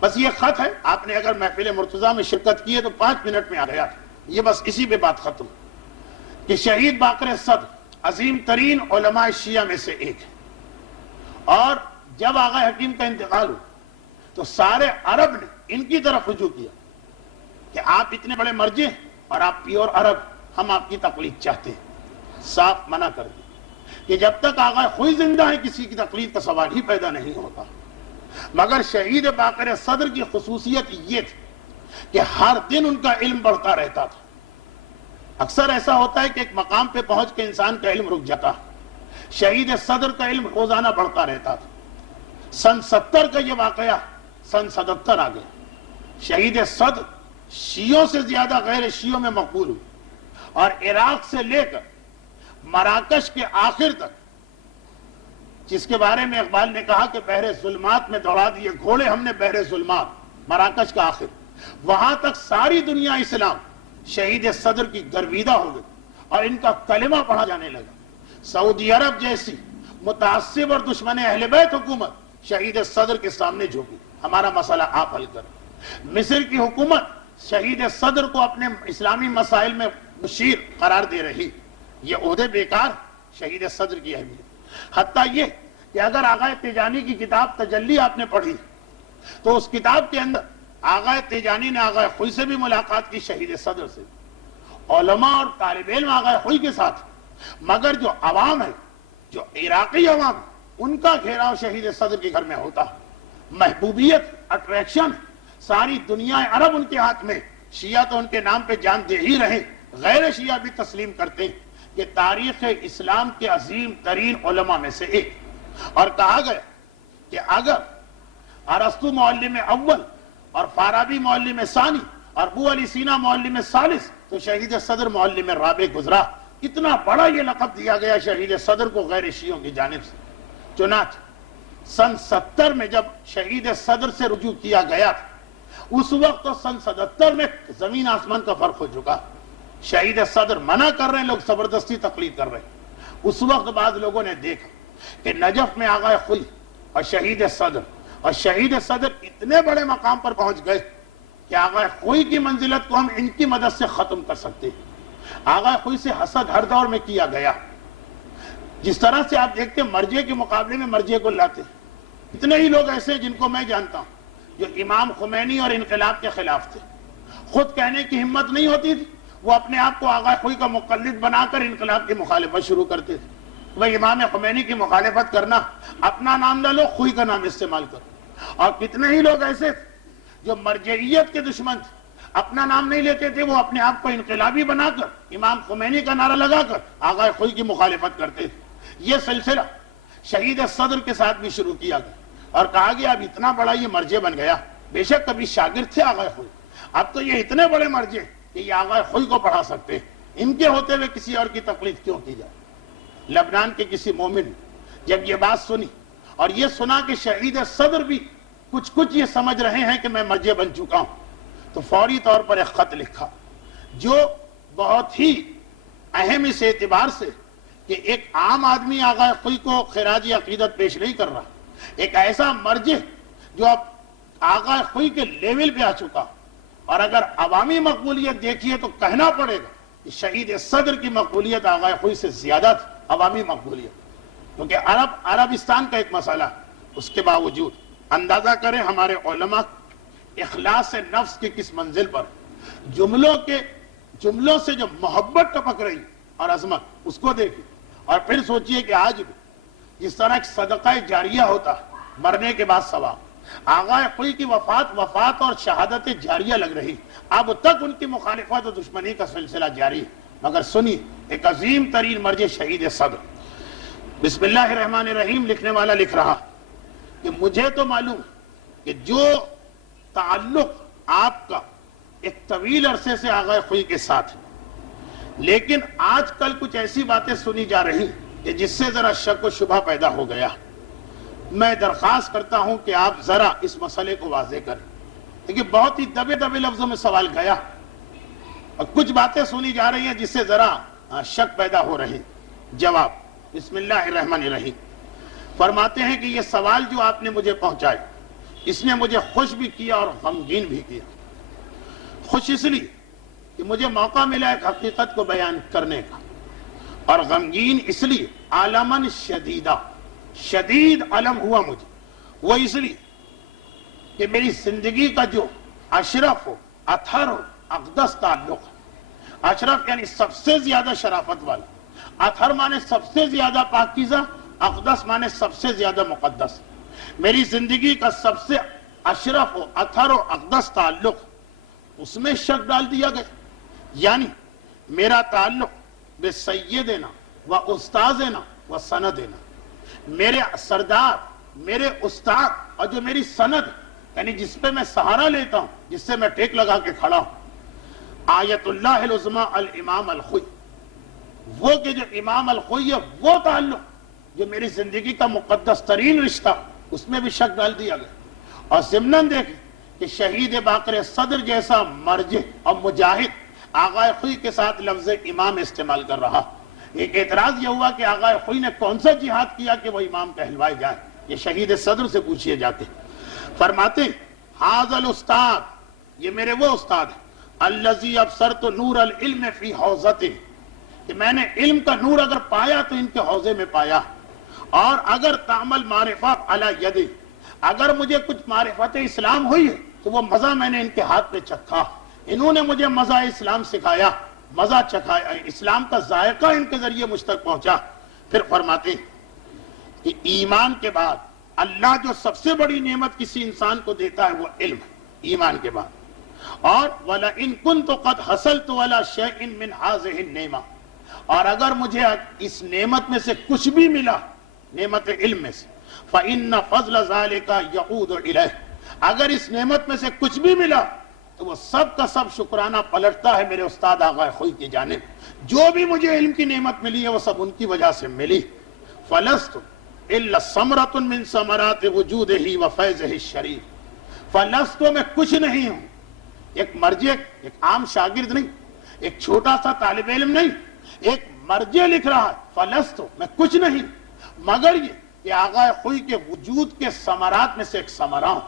بس یہ خط ہے، آپ نے اگر محفل مرتضیٰ میں شرکت کی ہے تو 5 منٹ میں آ گیا تھا، یہ بس اسی پہ بات ختم کہ شہید باقر صدر عظیم ترین علماء شیعہ میں سے ایک ہے، اور جب آغا حکیم کا انتقال ہو تو سارے عرب نے ان کی طرف رجوع کیا کہ آپ اتنے بڑے مرجع اور آپ پیور عرب، ہم آپ کی تقلید چاہتے ہیں۔ صاف منع کر دیا کہ جب تک آغا خوئی زندہ ہے کسی کی تقلید کا سوال ہی پیدا نہیں ہوتا۔ مگر شہید باقر صدر کی خصوصیت یہ تھی کہ ہر دن ان کا علم بڑھتا رہتا تھا۔ اکثر ایسا ہوتا ہے کہ ایک مقام پہ پہنچ کے انسان کا علم رک جاتا، شہید صدر کا علم روزانہ بڑھتا رہتا تھا۔ سن 70 کا یہ واقعہ سن 77 آ گیا، شہید صدر شیعوں سے زیادہ غیر شیعوں میں مقبول ہوئی، اور عراق سے لے کر مراکش کے آخر تک، جس کے بارے میں اقبال نے کہا کہ بحر ظلمات میں دوڑا دیے گھوڑے ہم نے بحر ظلمات، مراکش کا آخر، وہاں تک ساری دنیا اسلام شہید صدر کی گرویدہ ہو گئی اور ان کا کلمہ پڑھا جانے لگا۔ سعودی عرب جیسی متعصب اور دشمن اہل بیت حکومت شہید صدر کے سامنے جھکی، ہمارا مسئلہ آپ حل کریں۔ مصر کی حکومت شہید صدر کو اپنے اسلامی مسائل میں مشیر قرار دے رہی، یہ عہدے بیکار، شہید صدر کی اہمیت۔ حتیٰ یہ کہ اگر آغا تیجانی کی کتاب تجلی آپ نے پڑھی تو اس کتاب کے اندر آغا تیجانی نے آغا خوئی سے بھی ملاقات کی، شہید صدر سے، علماء اور طالب علم آغا خوئی کے ساتھ، مگر جو عوام ہے، جو عراقی عوام، ان کا گھیراؤ شہید صدر کے گھر میں ہوتا، محبوبیت، اٹریکشن، ساری دنیا عرب ان کے ہاتھ میں، شیعہ تو ان کے نام پہ جان دے ہی رہے، غیر شیعہ بھی تسلیم کرتے ہیں کہ تاریخ اسلام کے عظیم ترین علماء میں سے ایک۔ اور کہا گیا کہ اگر ارسطو معلم اول اور فارابی معلم ثانی اور ابو علی سینا معلم ثالث تو شہید صدر معلم رابع گزرا۔ اتنا بڑا یہ لقب دیا گیا شہید صدر کو غیر شیعوں کی جانب سے۔ چنانچہ سن 70 میں جب شہید صدر سے رجوع کیا گیا تھا، اس وقت تو سن 77 میں زمین آسمان کا فرق ہو چکا۔ شہید صدر منع کر رہے ہیں، لوگ زبردستی تقلید کر رہے ہیں۔ اس وقت بعض لوگوں نے دیکھا کہ نجف میں آغا خوئی اور شہید صدر اتنے بڑے مقام پر پہنچ گئے کہ آغا خوئی کی منزلت کو ہم ان کی مدد سے ختم کر سکتے ہیں۔ آغا خوئی سے حسد ہر دور میں کیا گیا، جس طرح سے آپ دیکھتے ہیں مرجع کے مقابلے میں مرجع کو لاتے ہیں۔ اتنے ہی لوگ ایسے جن کو میں جانتا ہوں جو امام خمینی اور انقلاب کے خلاف تھے، خود کہنے کی ہمت نہیں ہوتی تھی، وہ اپنے آپ کو آغا خوئی کا مقلد بنا کر انقلاب کی مخالفت شروع کرتے تھے۔ وہ امام خمینی کی مخالفت کرنا، اپنا نام نہ لو، خوئی کا نام استعمال کرو۔ اور کتنے ہی لوگ ایسے تھے جو مرجعیت کے دشمن تھے، اپنا نام نہیں لیتے تھے، وہ اپنے آپ کو انقلابی بنا کر امام خمینی کا نعرہ لگا کر آغا خوئی کی مخالفت کرتے تھے۔ یہ سلسلہ شہید صدر کے ساتھ بھی شروع کیا گیا اور کہا گیا اب اتنا بڑا یہ مرجع بن گیا بے شک کبھی شاگرد تھے آغا خوئی، اب تو یہ اتنے بڑے مرجع کہ یہ آغا خوئی کو پڑھا سکتے ہیں، ان کے ہوتے ہوئے کسی اور کی تقلید کیوں کی جائے؟ لبنان کے کسی مومن نے جب یہ بات سنی اور یہ سنا کہ شہید صدر بھی کچھ یہ سمجھ رہے ہیں کہ میں مرجع بن چکا ہوں، تو فوری طور پر ایک خط لکھا جو بہت ہی اہم اس اعتبار سے کہ ایک عام آدمی آغا خوئی کو خراج عقیدت پیش نہیں کر رہا، ایک ایسا مرجع جو اب آغا خوئی کے لیول پہ آ چکا، اور اگر عوامی مقبولیت دیکھیے تو کہنا پڑے گا کہ شہید صدر کی مقبولیت آغا خوئی سے زیادہ تھی عوامی مقبولیت، کیونکہ عربستان کا ایک مسئلہ، اس کے باوجود اندازہ کریں ہمارے علماء اخلاص نفس کی کس منزل پر، جملوں سے جو محبت ٹپک رہی اور عظمت، اس کو دیکھیں اور پھر سوچئے کہ آج بھی جس طرح ایک صدقہ جاریہ ہوتا ہے مرنے کے بعد ثواب، آغا خوئی کی وفات اور شہادت جاریہ لگ رہی، اب تک ان کی مخالفت و دشمنی کا سلسلہ جاری ہے، مگر سنیے ایک عظیم ترین مرجع شہید صدر، بسم اللہ الرحمن الرحیم لکھنے والا لکھ رہا کہ مجھے تو معلوم کہ جو تعلق آپ کا ایک طویل عرصے سے آغا خوئی کے ساتھ ہے، لیکن آج کل کچھ ایسی باتیں سنی جا رہی کہ جس سے ذرا شک و شبہ پیدا ہو گیا، میں درخواست کرتا ہوں کہ آپ ذرا اس مسئلے کو واضح کریں، کیونکہ بہت ہی دبے لفظوں میں سوال گیا اور کچھ باتیں سنی جا رہی ہیں جس سے ذرا شک پیدا ہو رہے۔ جواب، بسم اللہ الرحمن الرحیم، فرماتے ہیں کہ یہ سوال جو آپ نے مجھے پہنچائے اس نے مجھے خوش بھی کیا اور غمگین بھی کیا۔ خوش اس لیے کہ مجھے موقع ملا ایک حقیقت کو بیان کرنے کا، اور غمگین اس لیے عالماً شدیدہ، شدید علم ہوا مجھے، وہ اس لیے کہ میری زندگی کا جو اشرف ہو، اطہر ہو، اقدس تعلق ہے، اشرف یعنی سب سے زیادہ شرافت والا، اطہر مانے سب سے زیادہ پاکیزہ، اقدس مانے سب سے زیادہ مقدس، میری زندگی کا سب سے اشرف و اطہر و اقدس تعلق، اس میں شک ڈال دیا گیا، یعنی میرا تعلق بے سیدنا و استاذنا و سندنا، میرے سردار، میرے استاد اور جو میری سند یعنی جس پہ میں سہارا لیتا ہوں، جس سے میں ٹیک لگا کے کھڑا ہوں، آیت اللہ العظمی الامام الخوئی، وہ کہ جو امام الخوئی ہے وہ تعلق جو میری زندگی کا مقدس ترین رشتہ، اس میں بھی شک ڈال دیا گیا۔ اور ضمناً دیکھیں کہ شہید باقر صدر جیسا مرجع اور مجاہد آغا خوئی کے ساتھ لفظ امام استعمال کر رہا، ایک اعتراض یہ ہوا کہ آغا خوئی نے کون سا جہاد کیا کہ وہ امام کہلوائے جائے، یہ شہید صدر سے پوچھئے جاتے۔ فرماتے ھذا الاستاد، یہ میرے وہ استاد ہیں، الذی ابصرت نور العلم فی حوزتہ، کہ میں نے علم کا نور اگر پایا تو ان کے حوزے میں پایا، اور اگر تعمل معرفہ علی یدہ، اگر مجھے کچھ معرفت اسلام ہوئی ہے تو وہ مزہ میں نے ان کے ہاتھ پہ چکھا، انہوں نے مجھے مزہ اسلام سکھایا، مزہ چکھایا، اسلام کا ذائقہ ان کے ذریعے مجھ تک پہنچا۔ پھر فرماتے ہیں کہ ایمان کے بعد اللہ جو سب سے بڑی نعمت کسی انسان کو دیتا ہے وہ علم ہے، ایمان کے بعد، اور وَلَئِن كُنْتُ قَدْ حَصَلْتُ عَلَى شَيْءٍ مِّنْ هَذِهِ النِّعْمَةِ، اور اگر مجھے اس نعمت میں سے کچھ بھی ملا، نعمت علم میں سے، فَإِنَّ فَضْلَ ذَلِكَ يَعُودُ إِلَيْهِ، اگر اس نعمت میں سے کچھ بھی ملا تو وہ سب کا سب شکرانہ پلٹتا ہے میرے استاد آغا خوئی کی جانب، جو بھی مجھے علم کی نعمت ملی ہے وہ سب ان کی وجہ سے ملی۔ فَلَسْتُ إِلَّا ثَمْرَةٌ مِّن ثَمَرَاتِ وُجُودِهِ وَفَيْضِهِ الشَّرِيفِ، فَلَسْتُ میں کچھ نہیں ہوں، ایک مرجع، ایک عام شاگرد نہیں، ایک چھوٹا سا طالب علم نہیں، ایک مرجع لکھ رہا ہے، فَلَسْتُ میں کچھ نہیں مگر یہ کہ آغا خوئی کے وجود کے ثمرات میں سے ایک ثمرہ ہوں،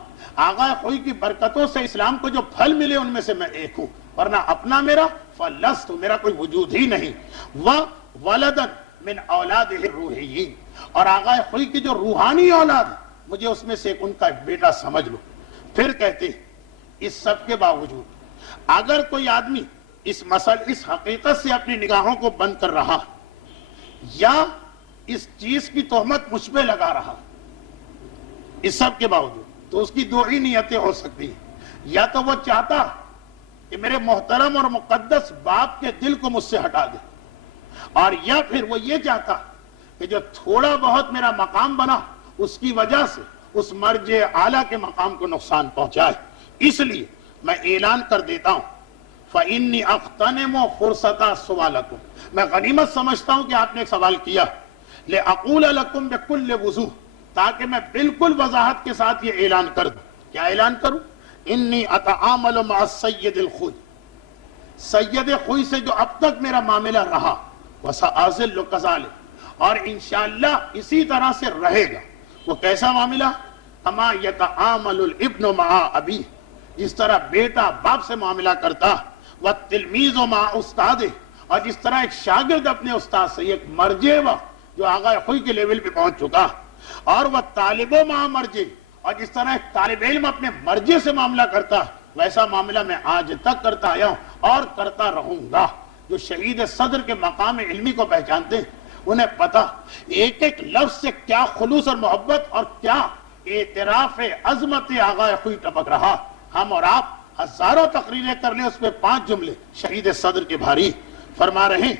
آغا خوئی کی برکتوں سے اسلام کو جو پھل ملے ان میں سے میں ایک ہوں، ورنہ اپنا میرا فلست، میرا کوئی وجود ہی نہیں، وَوَلَدًا مِنْ أَوْلَادِهِ الرُّوحِيِّينَ، اور آغا خوئی کی جو روحانی اولاد ہے مجھے اس میں سے ایک ان کا ایک بیٹا سمجھ لو۔ پھر کہتے ہیں اس سب کے باوجود اگر کوئی آدمی اس حقیقت سے اپنی نگاہوں کو بند کر رہا یا اس چیز کی تہمت مجھ پہ لگا رہا، اس سب کے باوجود تو اس کی دو ہی نیتیں ہو سکتی ہیں، یا تو وہ چاہتا کہ میرے محترم اور مقدس باپ کے دل کو مجھ سے ہٹا دے، اور یا پھر وہ یہ چاہتا کہ جو تھوڑا بہت میرا مقام بنا اس کی وجہ سے اس مرجع اعلیٰ کے مقام کو نقصان پہنچائے۔ اس لیے میں اعلان کر دیتا ہوں فَإِنِّي أَغْتَنِمُ فُرْصَةَ سُؤَالَكُمْ، میں غنیمت سمجھتا ہوں کہ آپ نے ایک سوال کیا، لِأَقُولَ لَكُمْ بِكُلِّ وُضُوحٍ، تاکہ میں بالکل وضاحت کے ساتھ یہ اعلان کر دوں۔ کیا اعلان کروں؟ اِنِّي أَتَعَامَلُ مَعَ السَّيِّدِ الْخُوِّ، سید خوئی سے جو اب تک میرا معاملہ رہا، وَسَأَظِلُّ كَذَلِكَ، اور انشاءاللہ اسی طرح سے رہے گا۔ وہ کیسا معاملہ؟ كَمَا يَتَعَامَلُ الْإِبْنُ مَعَ أَبِيهِ، جس طرح بیٹا باپ سے معاملہ کرتا، وَالتِّلْمِيذُ مَعَ أُسْتَاذِهِ، اور جس طرح ایک شاگرد اپنے استاد سے، ایک مرجع وقت جو آغا خوئی کے لیول پہ پہنچ چکا، اور وَالطَّالِبُ مَعَ مَرْجِعِهِ، اور جس طرح ایک طالب علم اپنے مرجع سے معاملہ کرتا، ویسا معاملہ میں آج تک کرتا آیا ہوں اور کرتا رہوں گا۔ جو شہید صدر کے مقام علمی کو پہچانتے ہیں انہیں پتا ایک ایک لفظ سے کیا خلوص اور محبت اور کیا اعتراف عظمت آغا خوئی ٹپک رہا۔ ہم اور آپ ہزاروں تقریریں کر لیں، اس پہ 5 جملے شہید صدر کے بھاری فرما رہے ہیں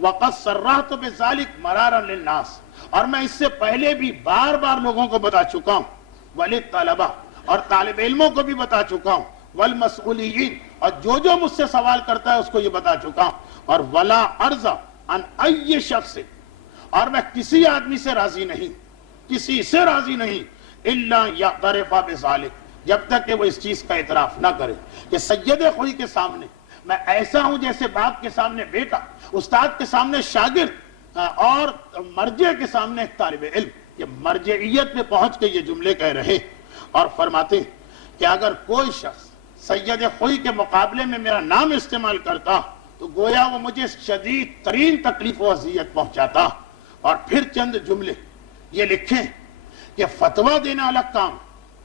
وَقَدْ صَرَّحْتُ بِذَلِكَ مَرَارًا لِلنَّاسِ، اور میں اس سے پہلے بھی بار بار لوگوں کو بتا چکا ہوں، وَلِلطَّلَبَةِ، اور طالب علموں کو بھی بتا چکا ہوں، والمسئولین، اور جو مجھ سے سوال کرتا ہے اس کو یہ بتا چکا ہوں، اور ولا ارض عن ای شخص، اور میں کسی آدمی سے راضی نہیں، کسی سے راضی نہیں، الا یعترف بذلک، جب تک کہ وہ اس چیز کا اعتراف نہ کرے کہ سید خوئی کے سامنے میں ایسا ہوں جیسے باپ کے سامنے بیٹا، استاد کے سامنے شاگرد، اور مرجع کے سامنے ایک طالب علم۔ یہ مرجعیت میں پہنچ کے یہ جملے کہہ رہے اور فرماتے کہ اگر کوئی شخص سید خوئی کے مقابلے میں میرا نام استعمال کرتا تو گویا وہ مجھے شدید ترین تکلیف و اذیت پہنچاتا۔ اور پھر چند جملے یہ لکھیں کہ فتویٰ دینا الگ کام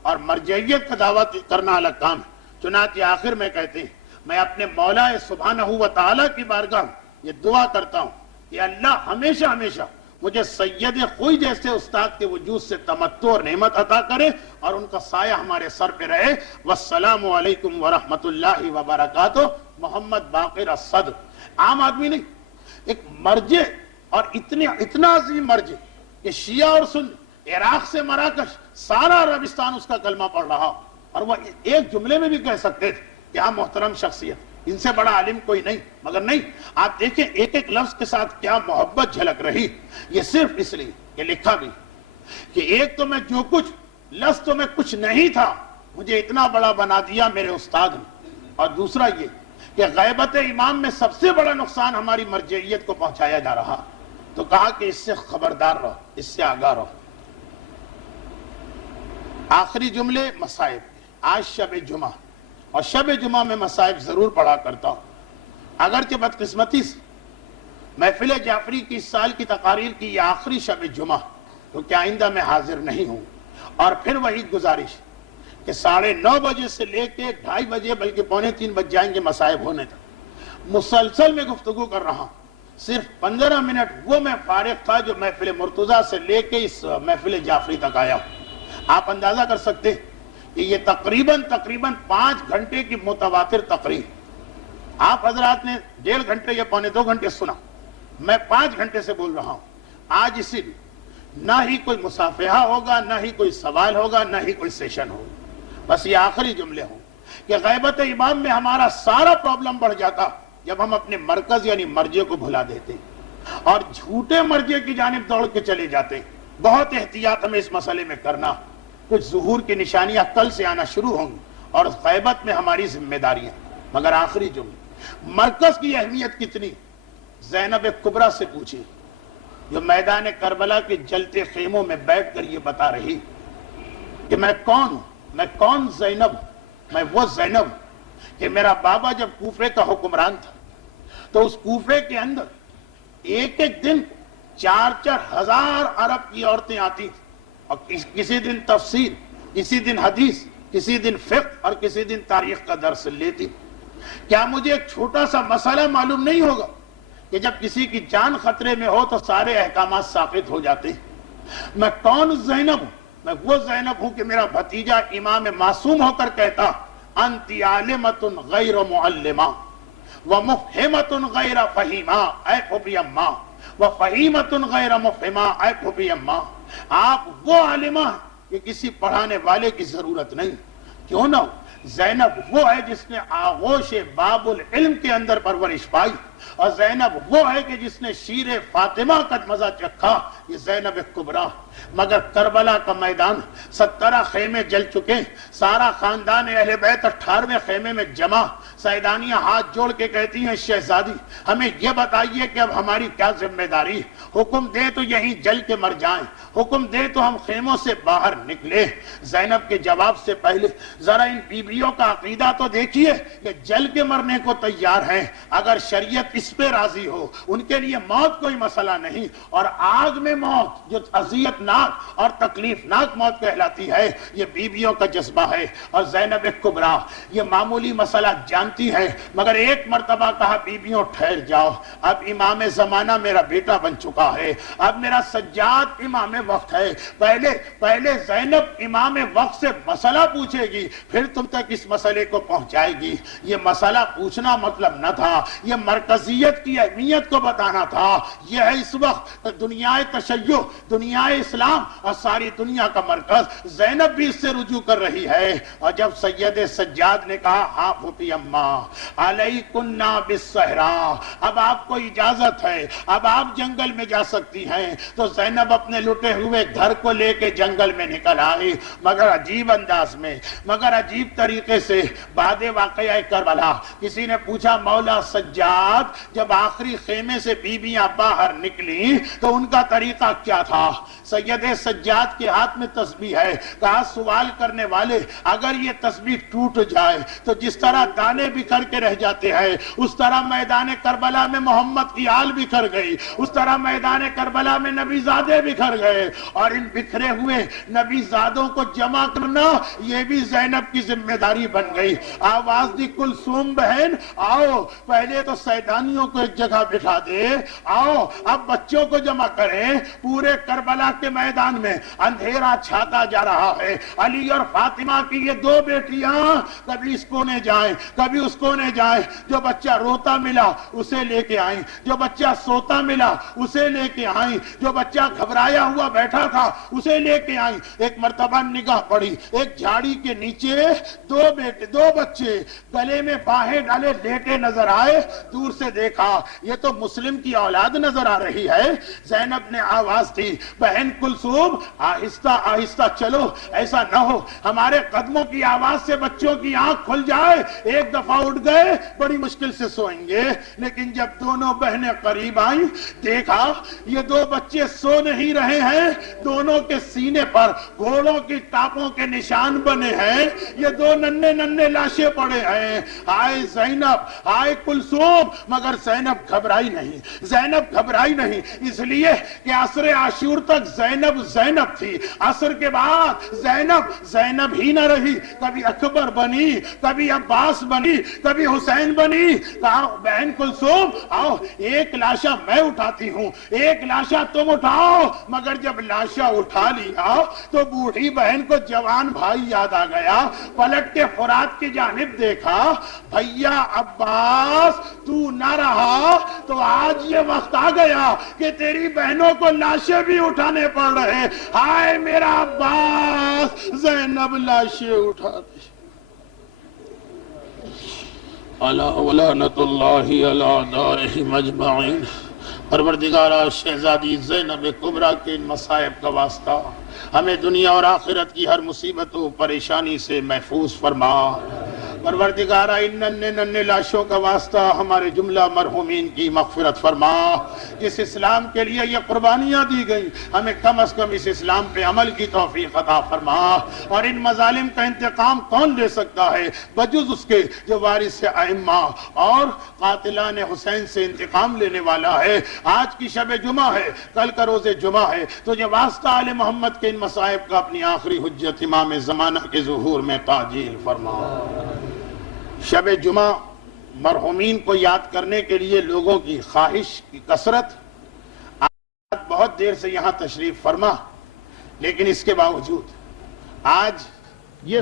اور مرجعیت کا دعویٰ کرنا الگ کام ہے۔ چنانچہ آخر میں کہتے ہیں میں اپنے مولا سبحانہ و تعالیٰ کی بارگاہ یہ دعا کرتا ہوں کہ اللہ ہمیشہ ہمیشہ مجھے سید خوئی جیسے استاد کے وجود سے تمتع اور نعمت عطا کرے اور ان کا سایہ ہمارے سر پہ رہے۔ والسلام علیکم ورحمۃ اللہ وبرکاتہ۔ محمد باقر الصدر، عام آدمی نہیں، ایک مرجع، اور اتنا عظیم مرجع کہ شیعہ اور سنی، عراق سے مراکش، سارا عربستان اس کا کلمہ پڑھ رہا، اور وہ ایک جملے میں بھی کہہ سکتے تھے کہ ہاں محترم شخصیت، ان سے بڑا عالم کوئی نہیں، مگر نہیں، آپ دیکھیں ایک ایک لفظ کے ساتھ کیا محبت جھلک رہی۔ یہ صرف اس لیے کہ لکھا بھی کہ ایک تو میں جو کچھ لفظ تو میں کچھ نہیں تھا، مجھے اتنا بڑا بنا دیا میرے استاد نے، اور دوسرا یہ کہ غیبت امام میں سب سے بڑا نقصان ہماری مرجعیت کو پہنچایا جا رہا، تو کہا کہ اس سے خبردار رہو، اس سے آگاہ رہو۔ آخری جملے مصائب، آج شب جمعہ، اور شب جمعہ میں مصائب ضرور پڑھا کرتا ہوں، اگرچہ بدقسمتی سے محفل جعفری کی اس سال کی تقاریر کی یہ آخری شب جمعہ، تو کیا آئندہ میں حاضر نہیں ہوں۔ اور پھر وہی گزارش کہ 9:30 بجے سے لے کے 2:30 بجے بلکہ 2:45 بج جائیں گے مصائب ہونے تک، مسلسل میں گفتگو کر رہا ہوں۔ صرف 15 منٹ وہ میں فارغ تھا جو محفل مرتضیٰ سے لے کے اس محفل جعفری تک آیا ہوں۔ آپ اندازہ کر سکتے ہیں کہ یہ تقریباً 5 گھنٹے کی متواتر تقریر، آپ حضرات نے 1.5 گھنٹے یا 2.25 گھنٹے سنا، میں 5 گھنٹے سے بول رہا ہوں۔ آج اسی لیے نہ ہی کوئی مصافحہ ہوگا، نہ ہی کوئی سوال ہوگا، نہ ہی کوئی سیشن ہوگا، بس یہ آخری جملے ہوں کہ غیبت امام میں ہمارا سارا پرابلم بڑھ جاتا جب ہم اپنے مرکز یعنی مرجع کو بھلا دیتے اور جھوٹے مرجع کی جانب دوڑ کے چلے جاتے۔ بہت احتیاط ہمیں اس مسئلے میں کرنا، کچھ ظہور کی نشانیاں کل سے آنا شروع ہوں گی اور غیبت میں ہماری ذمہ داریاں۔ مگر آخری جملے، مرکز کی اہمیت کتنی، زینب کبریٰ سے پوچھی جو میدان کربلا کے جلتے خیموں میں بیٹھ کر یہ بتا رہی کہ میں کون ہوں، میں کون زینب، میں وہ زینب کہ میرا بابا جب کوفے کا حکمران تھا تو اس کوفے کے اندر ایک ایک دن 4-4 ہزار عرب کی عورتیں آتی تھیں، اور کسی دن تفسیر، کسی دن حدیث، کسی دن فقہ اور کسی دن تاریخ کا درس لیتی۔ کیا مجھے ایک چھوٹا سا مسئلہ معلوم نہیں ہوگا کہ جب کسی کی جان خطرے میں ہو تو سارے احکامات ساقط ہو جاتے ہیں؟ میں کون زینب ہوں؟ میں وہ زینب ہوں کہ میرا بھتیجا امام معصوم ہو کر کہتا انتی عالمت غیر معلمہ ومفہمت غیر فہیمہ، اے پھوپھی اماں، وفہیمت غیر مفہمہ، اے پھوپھی اماں، آپ وہ عالمہ ہیں کہ کسی پڑھانے والے کی ضرورت نہیں، کیوں نہ ہو، زینب وہ ہے جس نے آغوش باب العلم کے اندر پرورش پائی، اور زینب وہ ہے کہ جس نے شیر فاطمہ کا مزہ چکھا، یہ زینب کبریٰ۔ مگر کربلا کا میدان 17 خیمے جل چکے، سارا خاندان اہل بیت 18ویں خیمے میں جمع۔ سیدانیہ ہاتھ جوڑ کے کہتی ہیں شہزادی ہمیں یہ بتائیے کہ اب ہماری کیا ذمہ داری، حکم دے تو یہیں جل کے مر جائیں، حکم دے تو ہم خیموں سے باہر نکلے۔ زینب کے جواب سے پہلے ذرا ان بیویوں کا عقیدہ تو دیکھیے کہ جل کے مرنے کو تیار ہیں، اگر شریعت اس پہ راضی ہو ان کے لیے موت کوئی مسئلہ نہیں، اور آگ میں موت جو اذیت ناک اور تکلیف ناک موت کہلاتی ہے یہ بیویوں کا جذبہ ہے۔ اور زینب کبریٰ یہ معمولی مسئلہ جانتی ہے، مگر ایک مرتبہ کہا بیویوں ٹھہر جاؤ، اب امام زمانہ میرا بیٹا بن چکا ہے، اب میرا سجاد امام وقت ہے، پہلے زینب امام وقت سے مسئلہ پوچھے گی پھر تم تک اس مسئلے کو پہنچائے گی۔ یہ مسئلہ پوچھنا مطلب نہ تھا، یہ مرکزیت کی اہمیت کو بتانا تھا۔ یہ ہے اس وقت دنیا تشیع، دنیا اسلام اور ساری دنیا کا مرکز، زینب بھی اس سے رجوع کر رہی ہے۔ اور جب سید سجاد نے کہا ہاں پھوپھی اماں علیکن بالصحرا، اب آپ کو اجازت ہے، اب آپ جنگل میں جا سکتی ہیں، تو زینب اپنے لٹے ہوئے گھر کو لے کے جنگل میں نکل آئی، مگر عجیب انداز میں، مگر عجیب طریقے سے۔ بعد واقعہ کربلا کسی نے پوچھا مولا سجاد جب آخری خیمے سے بیویاں باہر نکلی تو ان کا طریقہ کیا تھا؟ سید سجاد کے ہاتھ میں تسبیح ہے، کہا سوال کرنے والے اگر یہ تسبیح ٹوٹ جائے تو جس طرح دانے بکھر کے رہ جاتے ہیں اس طرح میدان کربلا میں محمد کی آل بکھر گئی، اس طرح میدان کربلا میں نبی زادے بکھر گئے، اور ان بکھرے ہوئے نبی زادوں کو جمع کرنا یہ بھی زینب کی ذمہ داری بن گئی۔ آواز دی کلثوم بہن آؤ، پہلے تو سیدانیوں کو ایک جگہ بٹھا دے، آؤ اب بچوں کو جمع کریں۔ پورے کربلا کے میدان میں اندھیرا چھاتا جا رہا ہے، علی اور فاطمہ کی یہ دو بیٹیاں کبھی اس کونے جائیں کبھی اس کونے جائیں، جو بچہ روتا ملا اسے لے کے آئیں، جو بچہ سوتا ملا اسے لے کے آئیں، جو بچہ گھبرایا ہوا بیٹھا تھا اسے لے کے آئیں۔ ایک مرتبہ نگاہ پڑی، ایک جھاڑی کے نیچے دو بچے گلے میں باہیں ڈالے لیٹے نظر آئے، دور سے دیکھا یہ تو مسلم کی اولاد نظر آ رہی ہے۔ زینب نے آواز دی بہن کلثوم آہستہ آہستہ چلو، ایسا نہ ہو ہمارے قدموں کی آواز سے بچوں کی آنکھ کھل جائے، ایک دفعہ اٹھ گئے بڑی مشکل سے سوئیں گے۔ لیکن جب دونوں بہنیں قریب آئیں دیکھا یہ دو بچے سو نہیں رہے ہیں، دونوں کے سینے پر گھوڑوں کی ٹاپوں کے نشان بنے ہیں، یہ دو ننھے لاشیں پڑے ہیں۔ آئے زینب آئے کلثوم، مگر زینب گھبرائی نہیں، اس لیے کہ عصر عاشور تک زینب تھی، عصر کے بعد زینب ہی نہ رہی، کبھی اکبر بنی، کبھی عباس بنی، کبھی حسین بنی۔ کہا بہن کلثوم آؤ ایک لاشا میں اٹھاتی ہوں، ایک لاشا تم اٹھاؤ۔ مگر جب لاشا اٹھا لیا تو بوڑھی بہن کو جوان بھائی یاد آ گیا، پلٹ کے فرات کی جانب دیکھا، بھیا عباس تو نہ رہا تو آج یہ وقت آ گیا کہ تیری بہنوں کو لاشیں بھی اٹھانے پڑ رہے۔ ہائے میرا عباس، زینب لاشیں اٹھا دی۔ الا ولعنۃ اللہ علی اعدائہم اجمعین۔ پروردگارا شہزادی زینب کبریٰ کے ان مصائب کا واسطہ ہمیں دنیا اور آخرت کی ہر مصیبت و پریشانی سے محفوظ فرما۔ پروردگارا ان ننھے لاشوں کا واسطہ ہمارے جملہ مرحومین کی مغفرت فرما۔ جس اسلام کے لیے یہ قربانیاں دی گئی ہمیں کم از کم اس اسلام پہ عمل کی توفیق عطا فرما۔ اور ان مظالم کا انتقام کون لے سکتا ہے بجز اس کے جو وارث ائمہ اور قاتلان حسین سے انتقام لینے والا ہے۔ آج کی شب جمعہ ہے، کل کا روز جمعہ ہے، تو یہ واسطہ آل محمد کے ان مصائب کا اپنی آخری حجت امام زمانہ کے ظہور میں تعجیل فرما۔ شب جمعہ مرحومین کو یاد کرنے کے لیے لوگوں کی خواہش کی کثرت، آج بہت دیر سے یہاں تشریف فرما، لیکن اس کے باوجود آج یہ